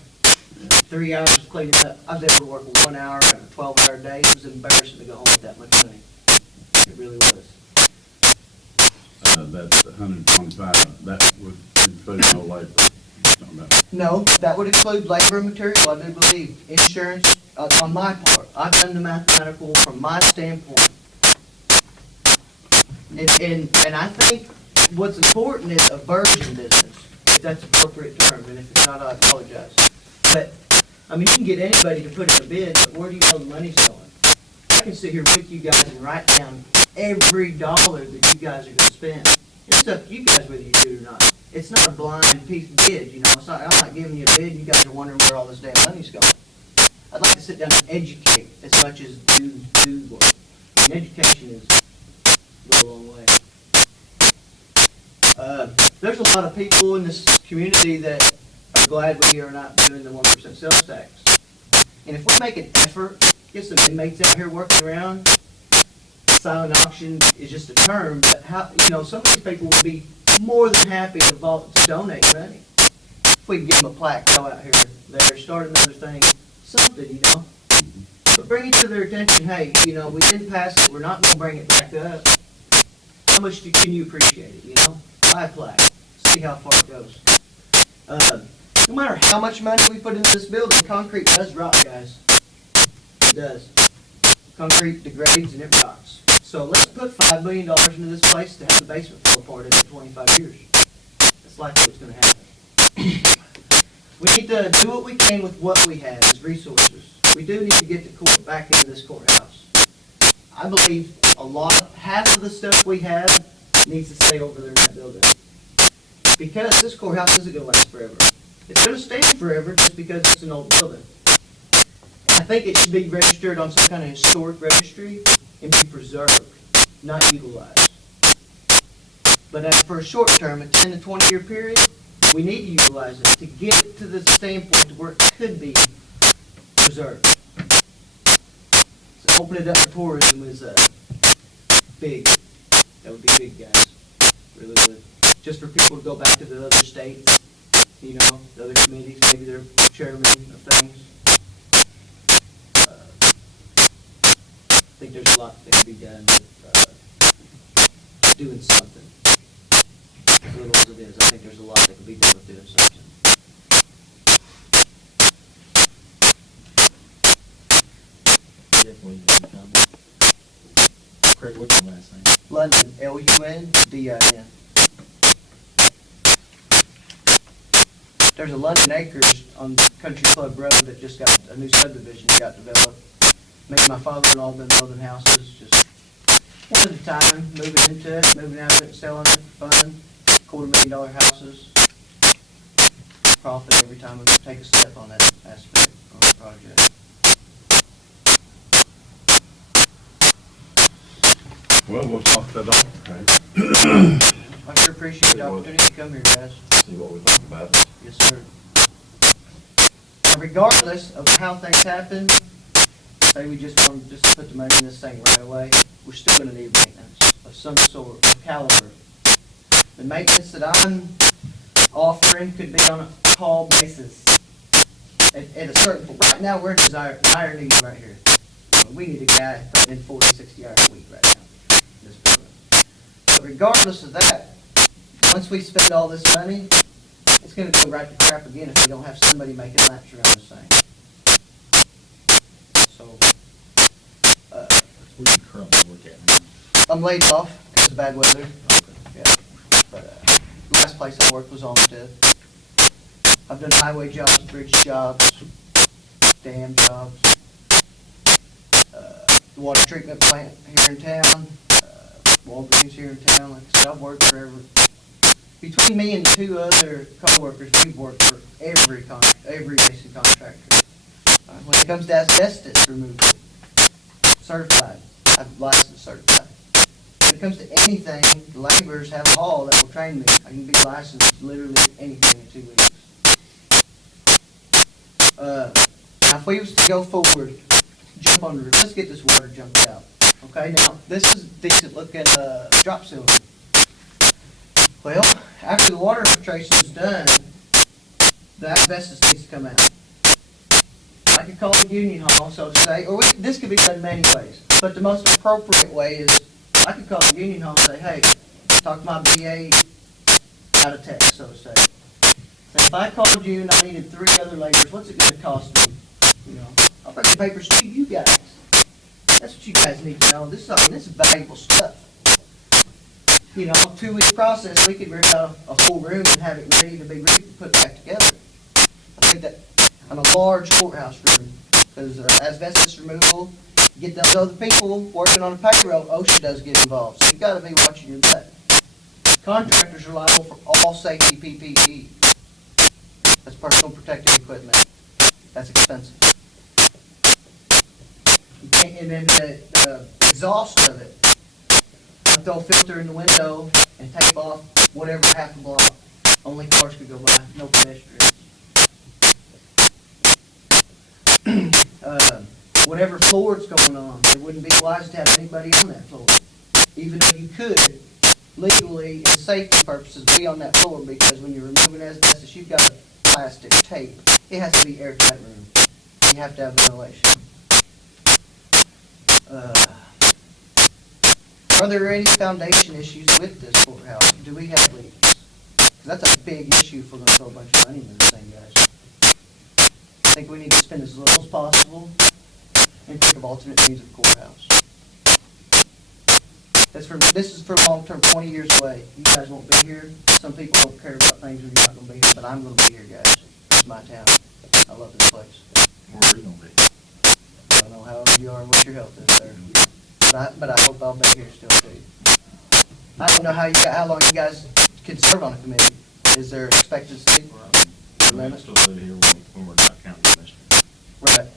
3 hours was cleaning up. I was able to work 1 hour out of a 12-hour day. It was embarrassing to go home with that much money. It really was. That's 125, that would include no labor. Talking about. No, that would include labor and material, I do believe. Insurance, on my part. I've done the mathematical from my standpoint. And I think what's important is a virgin business, if that's an appropriate term, and if it's not, I apologize. But, I mean, you can get anybody to put in a bid, but where do you know the money's going? I can sit here with you guys and write down every dollar that you guys are going to spend. It's up to you guys whether you do it or not. It's not a blind piece of bid, you know. It's not, I'm not giving you a bid, you guys are wondering where all this damn money's going. I'd like to sit down and educate as much as do work. And education is a long way. There's a lot of people in this community that are glad we are not doing the 1% sales tax. And if we make an effort, get some inmates out here working around, silent auction is just a term, but how, you know, some of these people would be more than happy to donate money. If we can give them a plaque, go out here, there, start another thing, something, you know. But bring it to their attention, hey, you know, we didn't pass it, we're not going to bring it back up. How much can you appreciate it, you know? Buy a plaque, see how far it goes. No matter how much money we put into this building, concrete does rot, guys. It does. Concrete degrades and it rots. So let's put $5 million into this place to have the basement fall apart after 25 years. That's likely what's gonna happen. We need to do what we can with what we have as resources. We do need to get the court back into this courthouse. I believe half of the stuff we have needs to stay over there in that building. Because this courthouse isn't gonna last forever. It's gonna stand forever just because it's an old building. I think it should be registered on some kind of historic registry and be preserved, not utilized. But as for a short term, a 10 to 20 year period, we need to utilize it to get it to the standpoint to where it could be preserved. So opening it up for tourism is big. That would be big, guys. Really would. Just for people to go back to the other states, you know, the other committees, maybe they're chairman of things. I think there's a lot that can be done with doing something. As little as it is, I think there's a lot that can be done with doing something. Definitely need to come. Craig, what's your last name? London, Lundin. There's a London Acres on Country Club Road that just got a new subdivision that got developed. Me and my father-in-law been building houses, just one at a time, moving into it, moving out of it, selling it for fun. $250,000 houses. Profit every time we take a step on that aspect, on the project. Well, we'll talk that off, right? I sure appreciate the opportunity to come here, guys. See what we think about it. Yes, sir. Now, regardless of how things happen, say we just want to just put the money in this thing right away, we're still gonna need maintenance of some sort, of caliber. The maintenance that I'm offering could be on a call basis. At a certain point, right now, we're in dire need right here. We need a guy putting in 40, 60 hours a week right now in this building. But regardless of that, once we spend all this money, it's gonna go right to crap again if we don't have somebody making laps around this thing. So, Where do you currently work at now? I'm laid off because of bad weather. Yeah. But last place I worked was Olmsted. I've done highway jobs, bridge jobs, dam jobs, the water treatment plant here in town, Walgreens here in town. Like I said, I've worked forever. Between me and two other coworkers, we've worked for every basin contractor. When it comes to asbestos removal, certified. I'm licensed certified. When it comes to anything, the laborers have a hall that will train me. I can be licensed literally anything in 2 weeks. Now, if we was to go forward, jump on the roof, let's get this water jumped out. Okay, now, this is a decent looking drop ceiling. Well, after the water infiltration is done, the asbestos needs to come out. I could call the union hall, so to say, or this could be done many ways. But the most appropriate way is I could call the union hall and say, hey, talk to my BA, out of text, so to say. Say, if I called you and I needed 3 other laborers, what's it going to cost me? You know, I'll bring the papers to you guys. That's what you guys need to know. This is valuable stuff. You know, 2-week process, we could rip out a whole room and have it ready to be put back together. I think that on a large courthouse room, because asbestos removal, you get those other people working on a payroll, OSHA does get involved. So you got to be watching your back. Contractors are liable for all safety PPE. That's personal protective equipment. That's expensive. You can't, and then the exhaust of it. I throw a filter in the window and tape off whatever half a block. Only cars could go by, no pedestrians. Whatever floor it's going on, it wouldn't be wise to have anybody on that floor. Even though you could, legally and safety purposes, be on that floor, because when you're removing asbestos, you've got a plastic tape. It has to be airtight room. You have to have ventilation. Are there any foundation issues with this courthouse? Do we have leaks? That's a big issue if we're gonna throw a bunch of money into this thing, guys. I think we need to spend as little as possible and think of alternate means of courthouse. This is for long-term, 20 years away. You guys won't be here. Some people don't care about things when you're not gonna be here, but I'm gonna be here, guys. It's my town. I love this place. Where are you gonna be? I don't know how you are and what your health is, sir. But I hope I'll be here still too. I don't know how long you guys can serve on a committee. Is there expectancy? I'm Limit? still live here when we're not county commissioners. Right.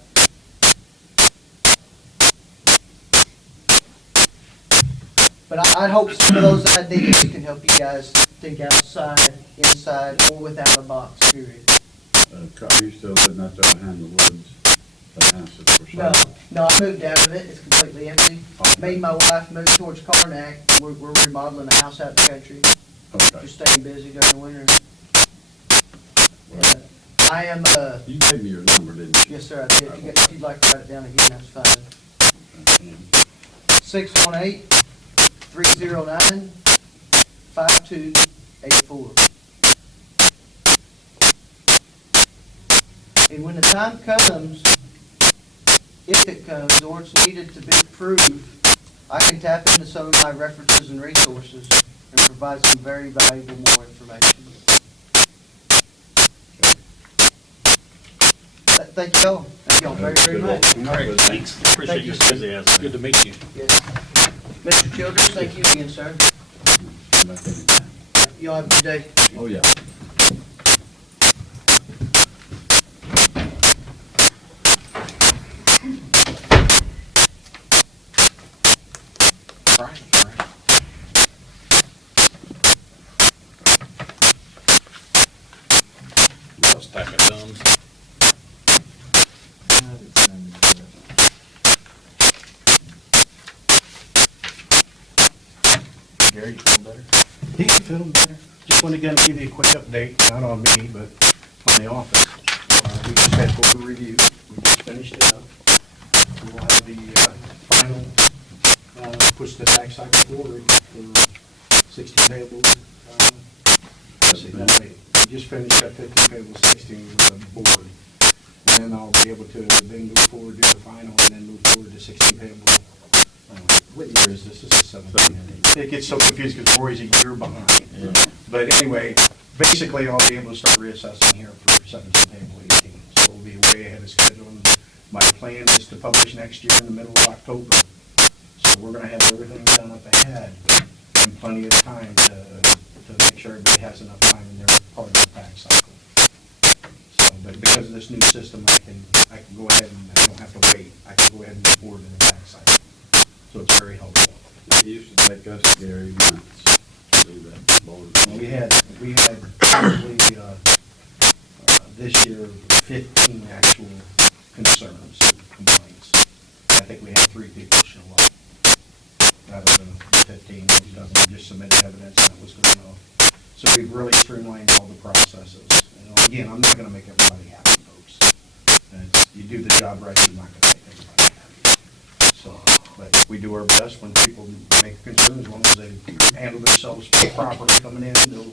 But I'd hope some of those ideas can help you guys think outside, inside, or without a box, period. Are you still living out there behind the woods? That house is for No, sale? no, I moved out of it. It's completely empty. Okay. Me and my wife moved towards Karnak. We're remodeling a house out in the country. Okay. Just staying busy during the winter. Well, I am, you gave me your number, didn't you? yes, sir, I did. If you'd like to write it down again, that's fine. And 618-309-5284. And when the time comes, if it comes, or it's needed to be approved, I can tap into some of my references and resources and provide some very valuable more information. Thank y'all. Thank y'all very, very Good luck. much. Come up with it. Thanks. Appreciate your enthusiasm. Good to meet you. Yes. Mr. Childers, thank you again, sir. Come back anytime. Y'all have a good day. Oh, yeah. Right. Got a stack of thumbs. Gary, you feel better? Yeah, feeling better. Just wanted to give you a quick update, not on me, but on the office. We just had board review, we just finished it up. We'll have the final, push the tax cycle forward for 60 payables. Let's see, no, wait, we just finished up 50 payables, 16 with the board. And then I'll be able to then move forward, do the final, and then move forward to 16 payable. What year is this? This is 17. It gets so confused because Rory's a year behind. Yeah. But anyway, basically, I'll be able to start reassessing here for 17 payable 18. So we'll be way ahead of schedule. And my plan is to publish next year in the middle of October. So we're gonna have everything done up ahead and plenty of time to make sure everybody has enough time in their part of the tax cycle. So, but because of this new system, I can go ahead and I don't have to wait. I can go ahead and move forward in the tax cycle. So it's very helpful. It used to take us, Gary, months to do that board. Well, we had probably, this year, 15 actual concerns, complaints. I think we had 3 people show up. Out of the 15, most of them just submitted evidence that was good enough. So we've really streamlined all the processes. And again, I'm not gonna make everybody happy, folks. You do the job right, you're not gonna make everybody happy. So, but we do our best when people make concerns, as long as they handle themselves properly coming in, they'll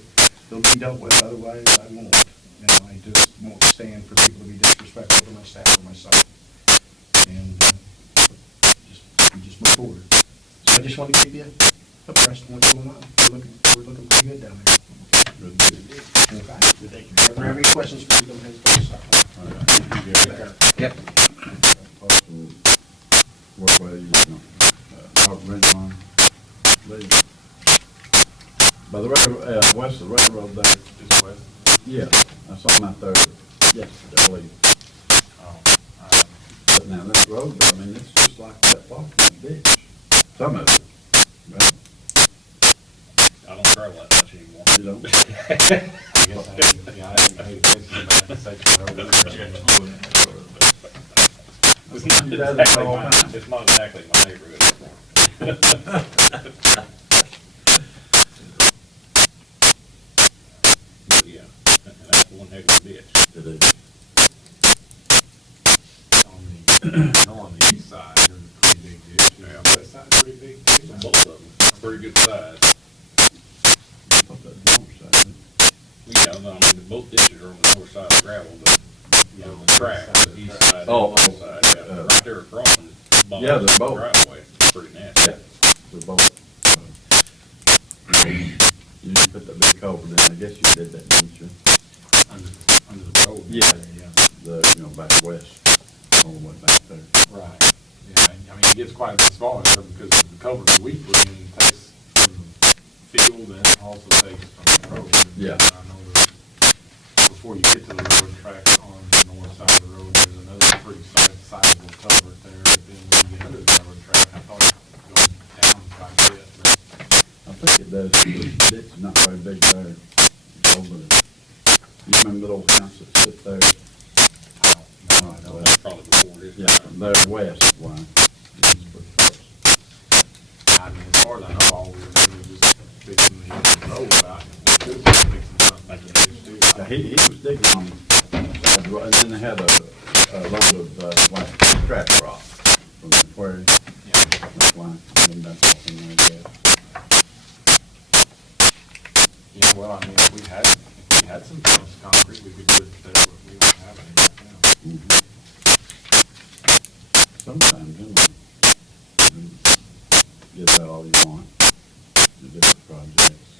be dealt with, otherwise I won't. You know, I just won't stand for people to be disrespectful to my staff or myself. And we just move forward. So I just want to keep you abreast of what's going on. We're looking pretty good down there. Good, good. Okay. If you have any questions, please don't hesitate to stop. All right. Thank you, Gary. Yep. Possible work with you, Robert Bridge line. By the railroad, west of the railroad there. Just west? Yeah, I saw him out there yesterday, I believe. But now this road, I mean, it's just like that block in the ditch. Some of it, right? I don't travel that much anymore. You know? Yeah, I haven't paid attention to that section of road. It's You not do that exactly all my, the time. it's not exactly my neighborhood anymore. But yeah, and that's one heck of a ditch. It is. On the east side, there's a pretty big ditch. Yeah. West side's pretty big too. Both of them, pretty good size. I thought that was north side. Yeah, no, I mean, the both ditches are on the north side of gravel, but, you know, the track, the east side and the Oh, west side, yeah, right there across from the bottom Yeah, of they're the both. driveway, it's pretty nasty. Yeah, they're both. You just put that big culvert in, I guess you did that, didn't you? Under the road. Yeah. Yeah, The, you know, back west, all the way back there. right. Yeah, and, I mean, it gets quite a bit smaller there because the culvert that we put in takes from the field and also takes from the road. Yeah. I know that before you get to the road tracks on the north side of the road, there's another pretty sizable culvert there, but then when you get under the railroad track, I thought it goes down quite a bit, but I think it does, the ditch is not very big there. It's over the, you remember the old house that sit there? I don't know. Oh, well, That's probably before this. yeah, there west line. It's pretty close. I mean, as far as I know, all we were doing was just fixing the road out, and we could be fixing something like this too. Yeah, he was digging on, side road, and then they had a load of, like, scratch rock from the quarry. Yeah. That's why, and that's all in there, I guess. Yeah, well, I mean, if we had some pumps concrete, we could put that, but we don't have any right now. Sometimes, you know, you get about all you want, the different projects,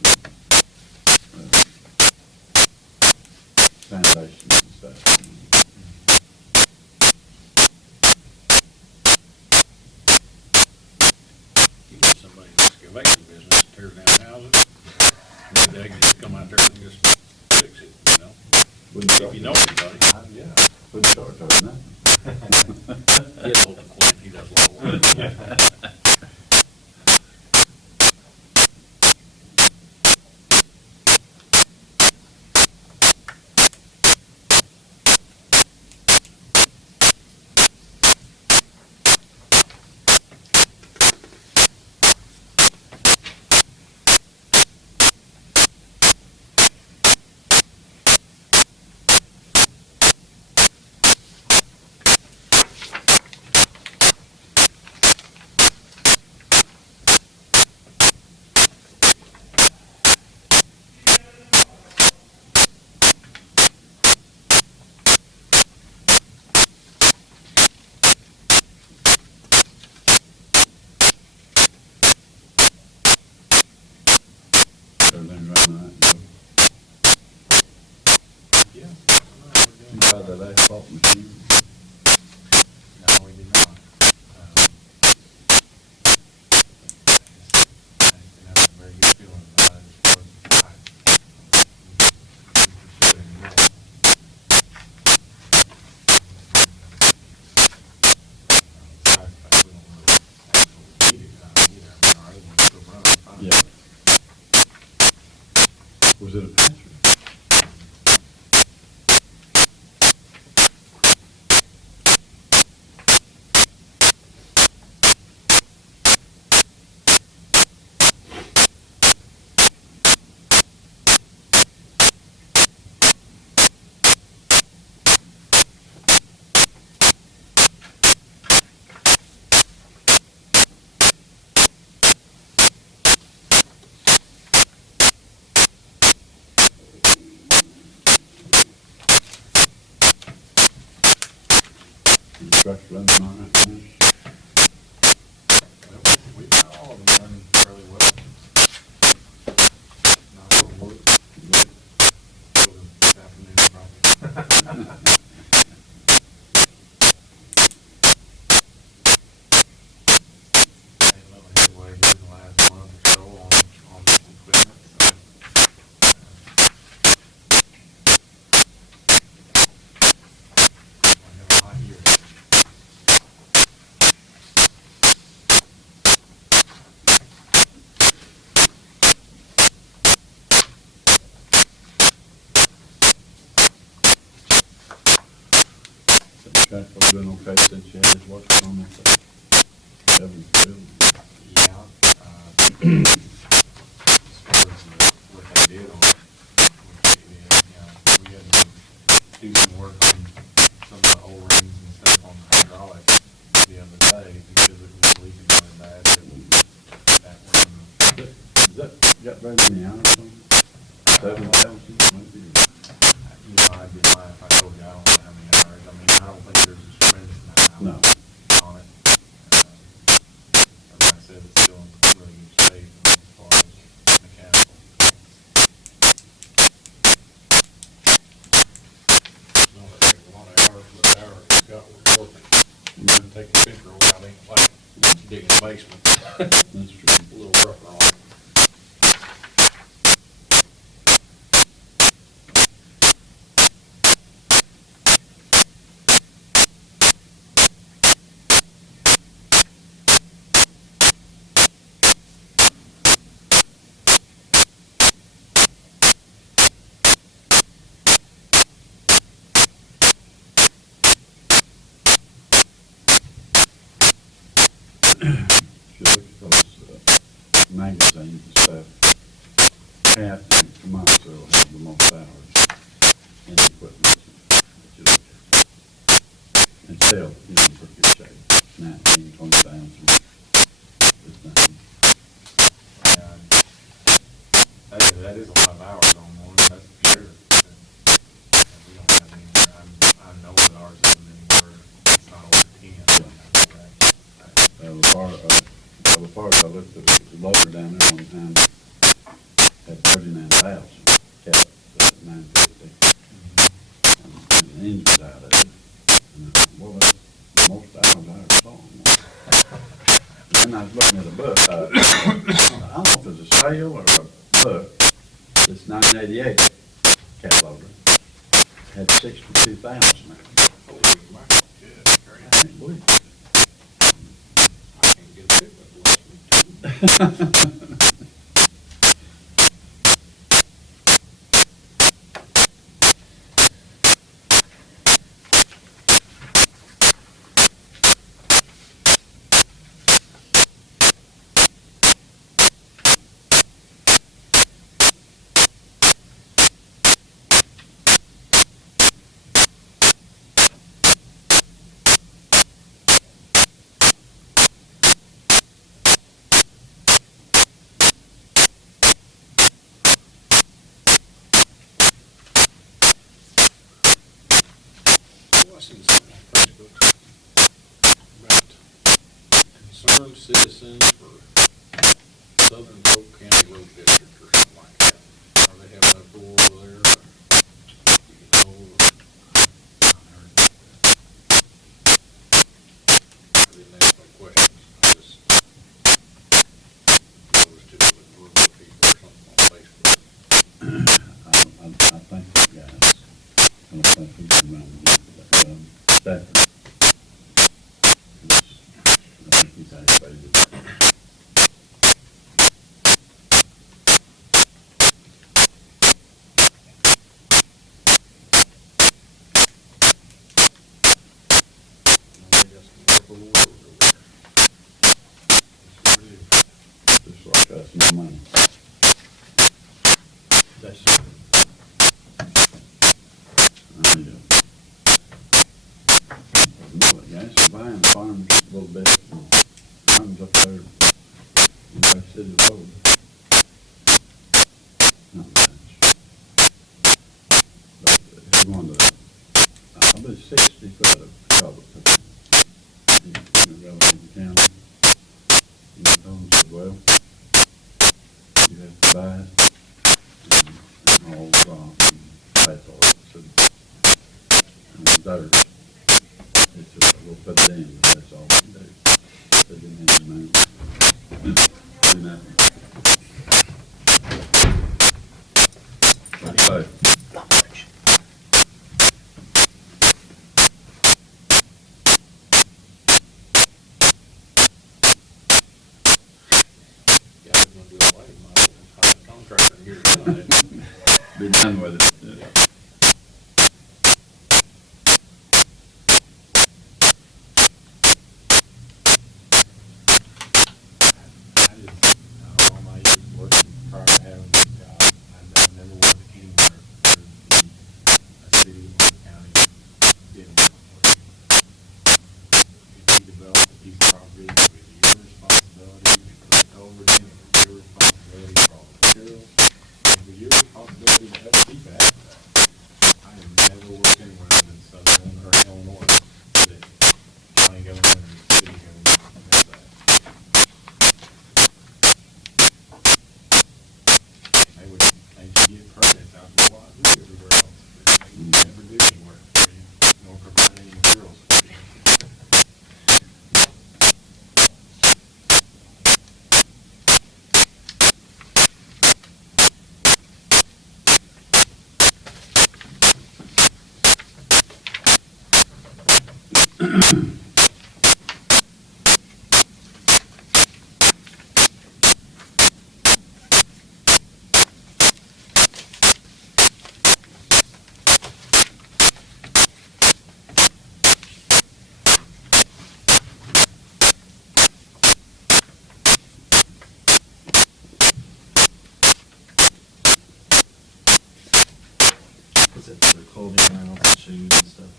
foundations and stuff. You know. You get somebody in the excavation business that tears down houses, maybe they can just come out there and just fix it, you know? Wouldn't If charge you know us- anybody, Yeah. Wouldn't charge us nothing. get hold of Quinn, he does a lot of work. Everything right now. So, Yeah. you buy that asphalt machine, No, we did not. I didn't have a very good feeling about it. But we should anymore. We don't really need it, either. Our other one's still running fine. yeah. Was it a patcher? The truck's running on it now? We've got all of them running fairly well. Not a work for this afternoon, probably. Ain't no headway here in the last month or so on equipment, so. I have a hot year. That track was doing okay since you had his work on it, so. Evan, building. Yeah, as far as what they did on it, which they did, we had to do some work on some of the O-rings and stuff on the hydraulic the other day because it was leaking really bad. That ring, Is that got very many hours on it? 7,000 maybe? got was working. You couldn't take a finger out, ain't like digging a basement. That's true. A little rougher on it. If you look at those magazines and stuff, half the months will have the most hours in equipment. If you look at- And still, you know, in pretty good shape, 19, 20,000. It's nothing. And that is a lot of hours on one, that's for sure. And we don't have anywhere, I know that ours isn't anywhere, it's not over 10. I know that. The part I looked at, the loader down there one time had 39,000, kept 950. And the engine's out of it. And I thought, well, that's the most hours I ever saw on one. And then I was looking at a book, I don't know if it's a sale or a book, this 1988 cat loader, had 62,000 there. Holy mackerel, good, I great. can't believe it. I can't get a pickup last week. Well, I seen something on Facebook about concerned citizens for Southern Polk County Road District or something like that. Are they having a pool over there? Or, you know, I didn't ask no questions. I just noticed it was a group of people or something on Facebook. I think the guys, I don't think he's around, but, Stafford. I think he's aggravated. They got some purple roads over there. That's what it is. Just like us, no money. That's Guys, buying farms a little bit, farms up there, in West City Road. Not much. But if you want to, I bet 60 foot of culvert in Relative County. You told them, said, well, you have to buy it, and all rock and pay for it, and dirt. It's just, we'll put it in, but that's all we do. Put it in the moon. Do nothing. Okay. Yeah, I was gonna do it later, might as well hire a contractor and get it done. Be done with it. Yeah. All my years working prior to having this job, I never worked anywhere where a city or a county didn't work. If you develop a piece of property, it was your responsibility to put it over in, it was your responsibility for all the materials, it was your responsibility to upkeep that. I have never worked anywhere in Southern or Illinois that county government and city government does that. They get projects out in the wazoo everywhere else, but they never do anywhere, nor provide any materials for you. Is it for their clothing allowance and shoes and stuff?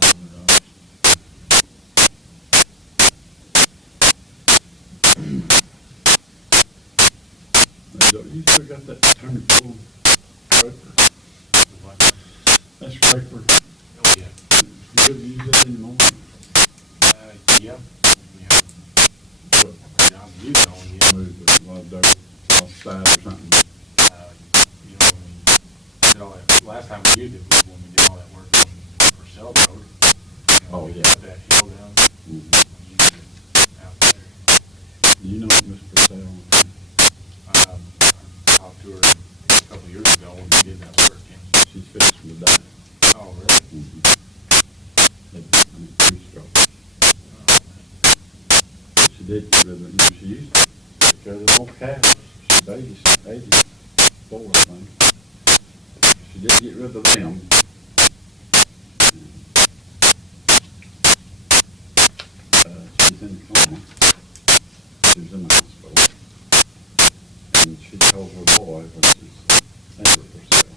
$500. So you still got that turn full scraper? That scraper, Oh, yeah. you don't use it anymore? Yeah. But, yeah, I'm used to only, Move it, a lot of dirt off the side or something. you know, when we did all that, last time we used it was when we did all that work on Purcell Road. You know, Oh, we yeah. cut that hill down, Mhm. we used it out there. Do you know what Mr. Purcell? I talked to her a couple of years ago when we did that work, and, She's fixing to die. oh, really? Mhm. Two-stroke. She did get rid of it, you know, she used to take care of the old calves. She's 84, I think. She did get rid of them. She's in a coma. She was in the hospital. And she told her boy, which is Edward Purcell,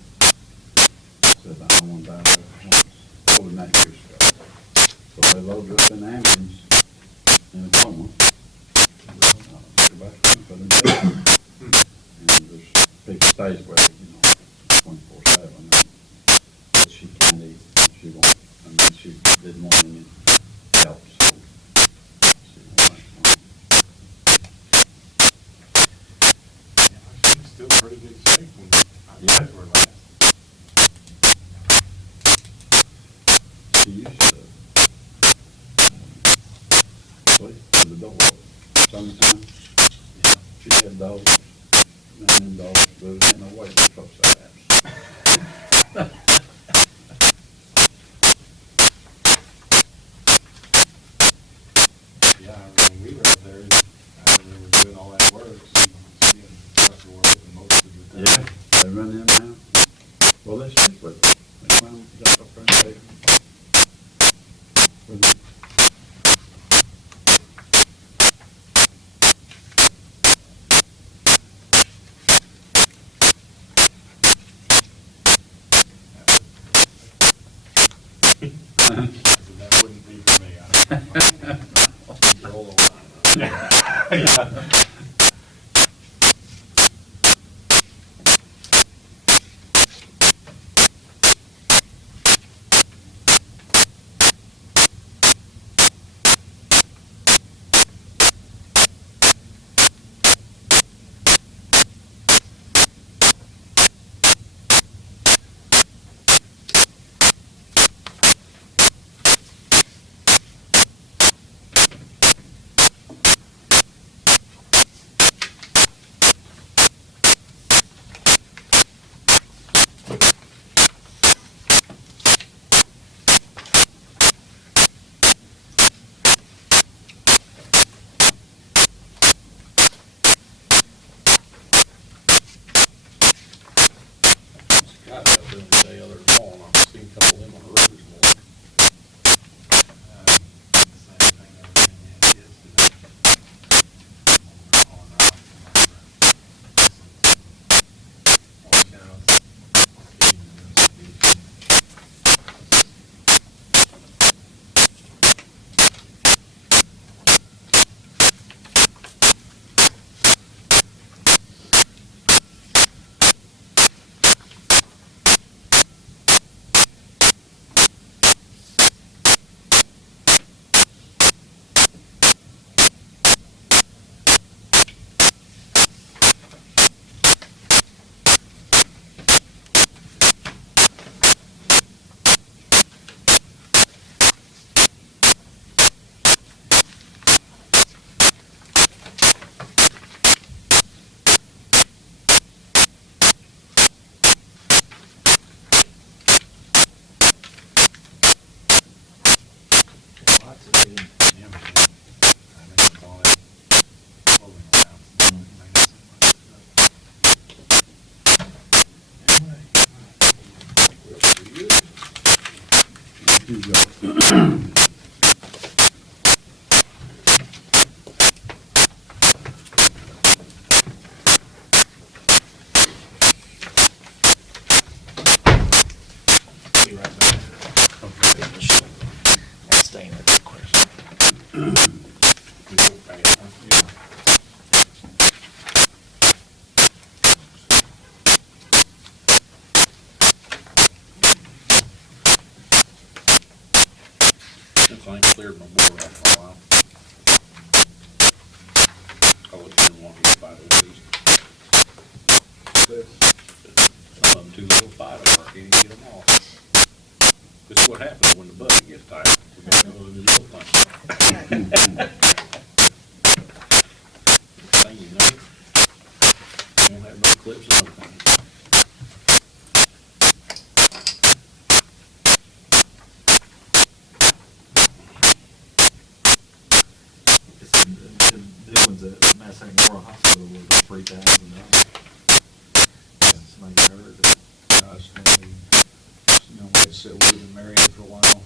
said, I want to die for the house. Told him that years ago. So they loaded her up in the ambulance in a coma. Go back and put him down. And there's people stays with her, you know, 24/7. But she can't eat. She won't. I mean, she didn't want any help, so she went back home. Yeah, she was still pretty good shape when I Yeah. talked to her last. She used to sleep in the door summertime. She had dogs, and them dogs moved in away from close to the house. Yeah, when we were up there, when they were doing all that work, she and Dr. Worthing most of the time. Yeah, they run in and out. Well, they stick with it. They climb up there and take them. With them. I said, that wouldn't be for me. I roll over. Yeah. Guys out there today, other than mowing, I've seen a couple of them on the road this morning. Same thing everything had yesterday. On and off, and I- You go. Be right back. Abstain, that's a question. We don't pay it, huh? Yeah. Since I ain't cleared my board out for a while. I was didn't want to fight over these. Some of them too little fight them, or can't even get them off. This is what happens when the bucket gets tight. We got to go to the little thing. Thing you know, won't have no clips or nothing. The new ones at Massac Memorial Hospital were $3,000. Somebody heard it. Guys, they sit with in Marion for a while,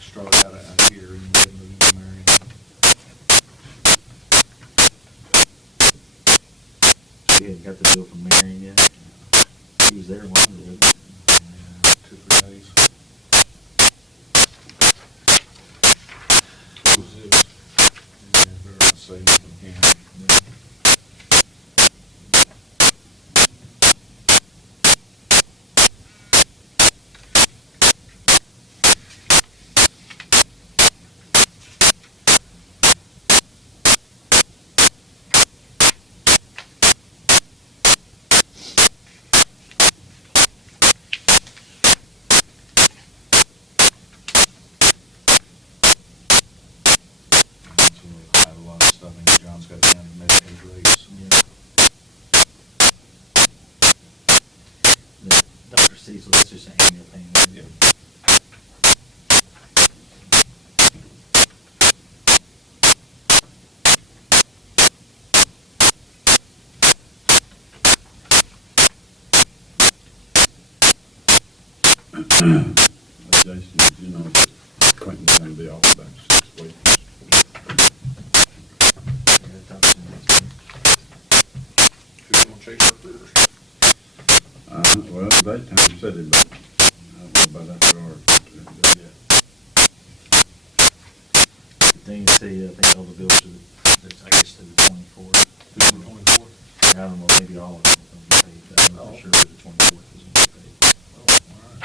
started out here and then moved to Marion. He hadn't got the bill from Marion yet. He was there one day. 2-3 days. Was it? Yeah, better not say anything, can I? So we have a lot of stuff, and John's got down in Medicaid rates. Dr. Cecil, that's just an annual thing. Yeah. Jason, you know that Quentin's gonna be off back 6 weeks. Yeah, Dr. Cecil. Who's gonna chase her first? Well, daytime said it, but I don't know about after hours. The thing is, too, I think all the bills are, I guess, to the 24th. Who's the 24th? I don't know, maybe all of them will be paid, but I'm Oh. not sure that the 24th is going to be paid. Oh, all right.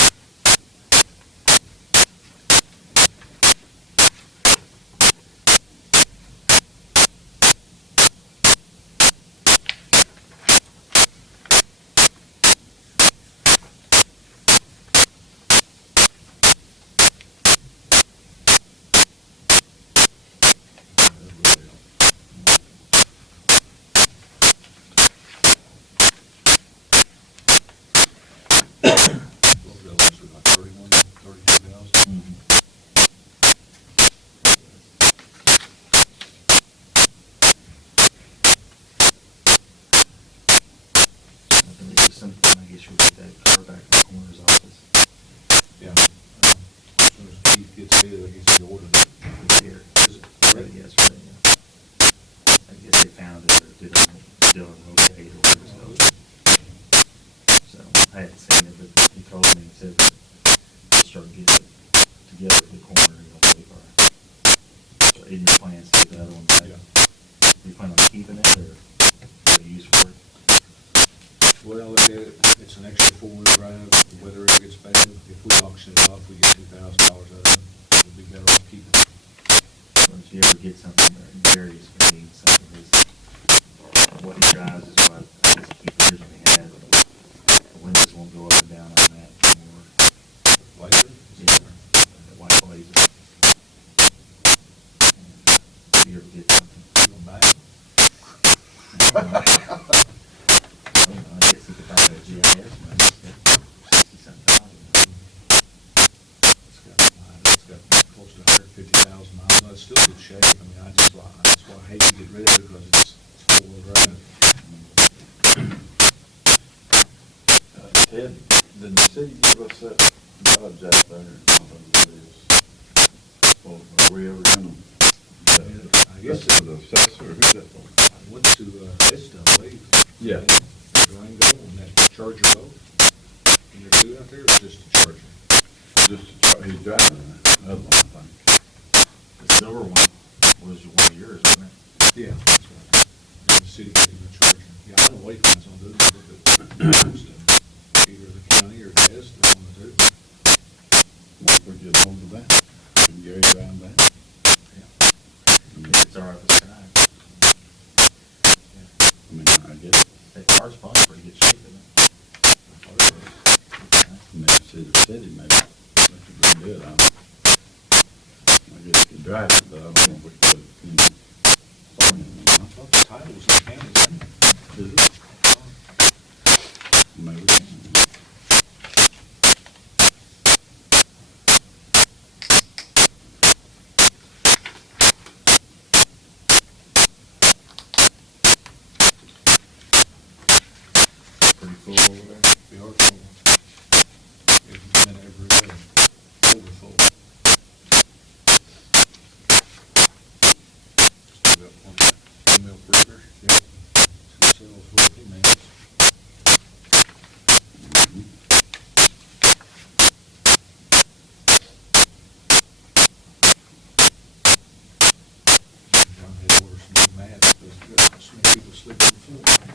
Those bills are like 32,000. At least at some point, I guess you'll get that car back in the coroner's office. Yeah. As soon as Keith gets his, I guess he ordered it. It's here. Is it? Ready yesterday, yeah. I guess they found it, or did it, still okay, or whatever it's called. So, I hadn't seen it, but he told me, he said, we'll start getting it together for the coroner, you know, believe our, so in your plans, to get the other one back. Yeah. You plan on keeping it, or what do you use for it? Well, it's an extra 4-wheel drive, the weather ever gets bad, if we auction it off, we get $2,000 out of it, we'll be better off keeping it. Or if you ever get something, or Gary's gonna need something, what he drives is what, I guess, he originally had, but the windows won't go up and down on that anymore. Later? Yeah, the white blazer. If you ever get something. You going back? I don't know, I guess you could buy a GIS one, it's $60-something. It's got close to 150,000 miles, that's still good shape, I mean, that's why I hate to get rid of it, because it's 4-wheel drive. Ted, did the city give us that Dodge out there? I don't know what it is. we ever gonna? I guess That's for the assessor, who's that for? I went to Vista, I believe. Yeah. Durango, and that charger boat. And there two out there, it's just a charger. Just, he's driving another one, I think. The silver one was one of yours, wasn't it? Yeah. That's right. And the city gave him a charger. Yeah, I don't know what he plans on doing with it, but either the county or Vista want to do. What if we get hold of that? Can Gary drive that? I mean, It's all right with the drive. I mean, I guess, That car's probably pretty good shape, isn't it? I mean, see the city, maybe, that could be good, I guess you could drive it, but I don't know if we could, farm it, I thought the title was in the county's name. Is it? Maybe we can. Pretty cool over there. We are full. It's been every day, overfull. Still got one female breeder, yep. Still sells with females. John had to order some new mats because we got so many people sleeping on the floor.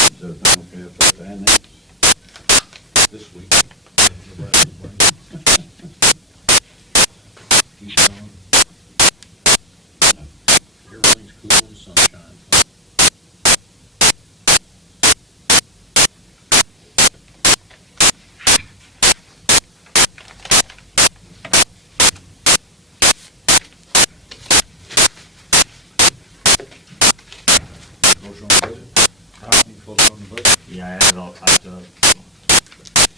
Is everything okay if that's annexed? This week. The rest of the week. He's gone. Everything's cool and sunshine. Close on the budget? You close on the budget? Yeah, I had it all typed up.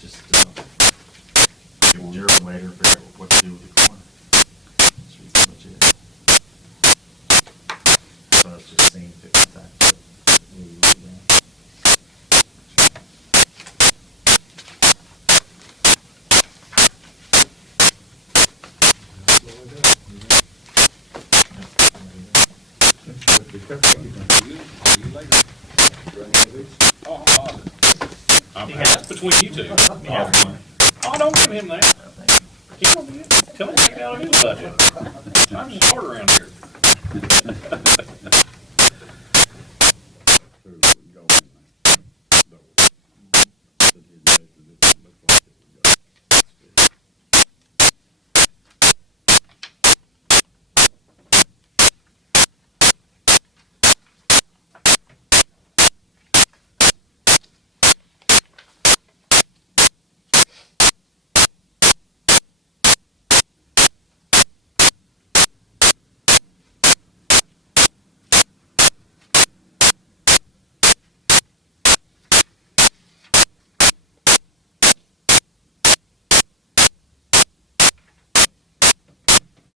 Just, give Gerald later, figure out what to do with the corner. That's pretty much it. So I was just seeing if it was that, but maybe look at that. That's all I got. See you later. That's between you two. He has one. Oh, don't give him that. He don't get, tell him to get out of his budget. I'm just hard around here.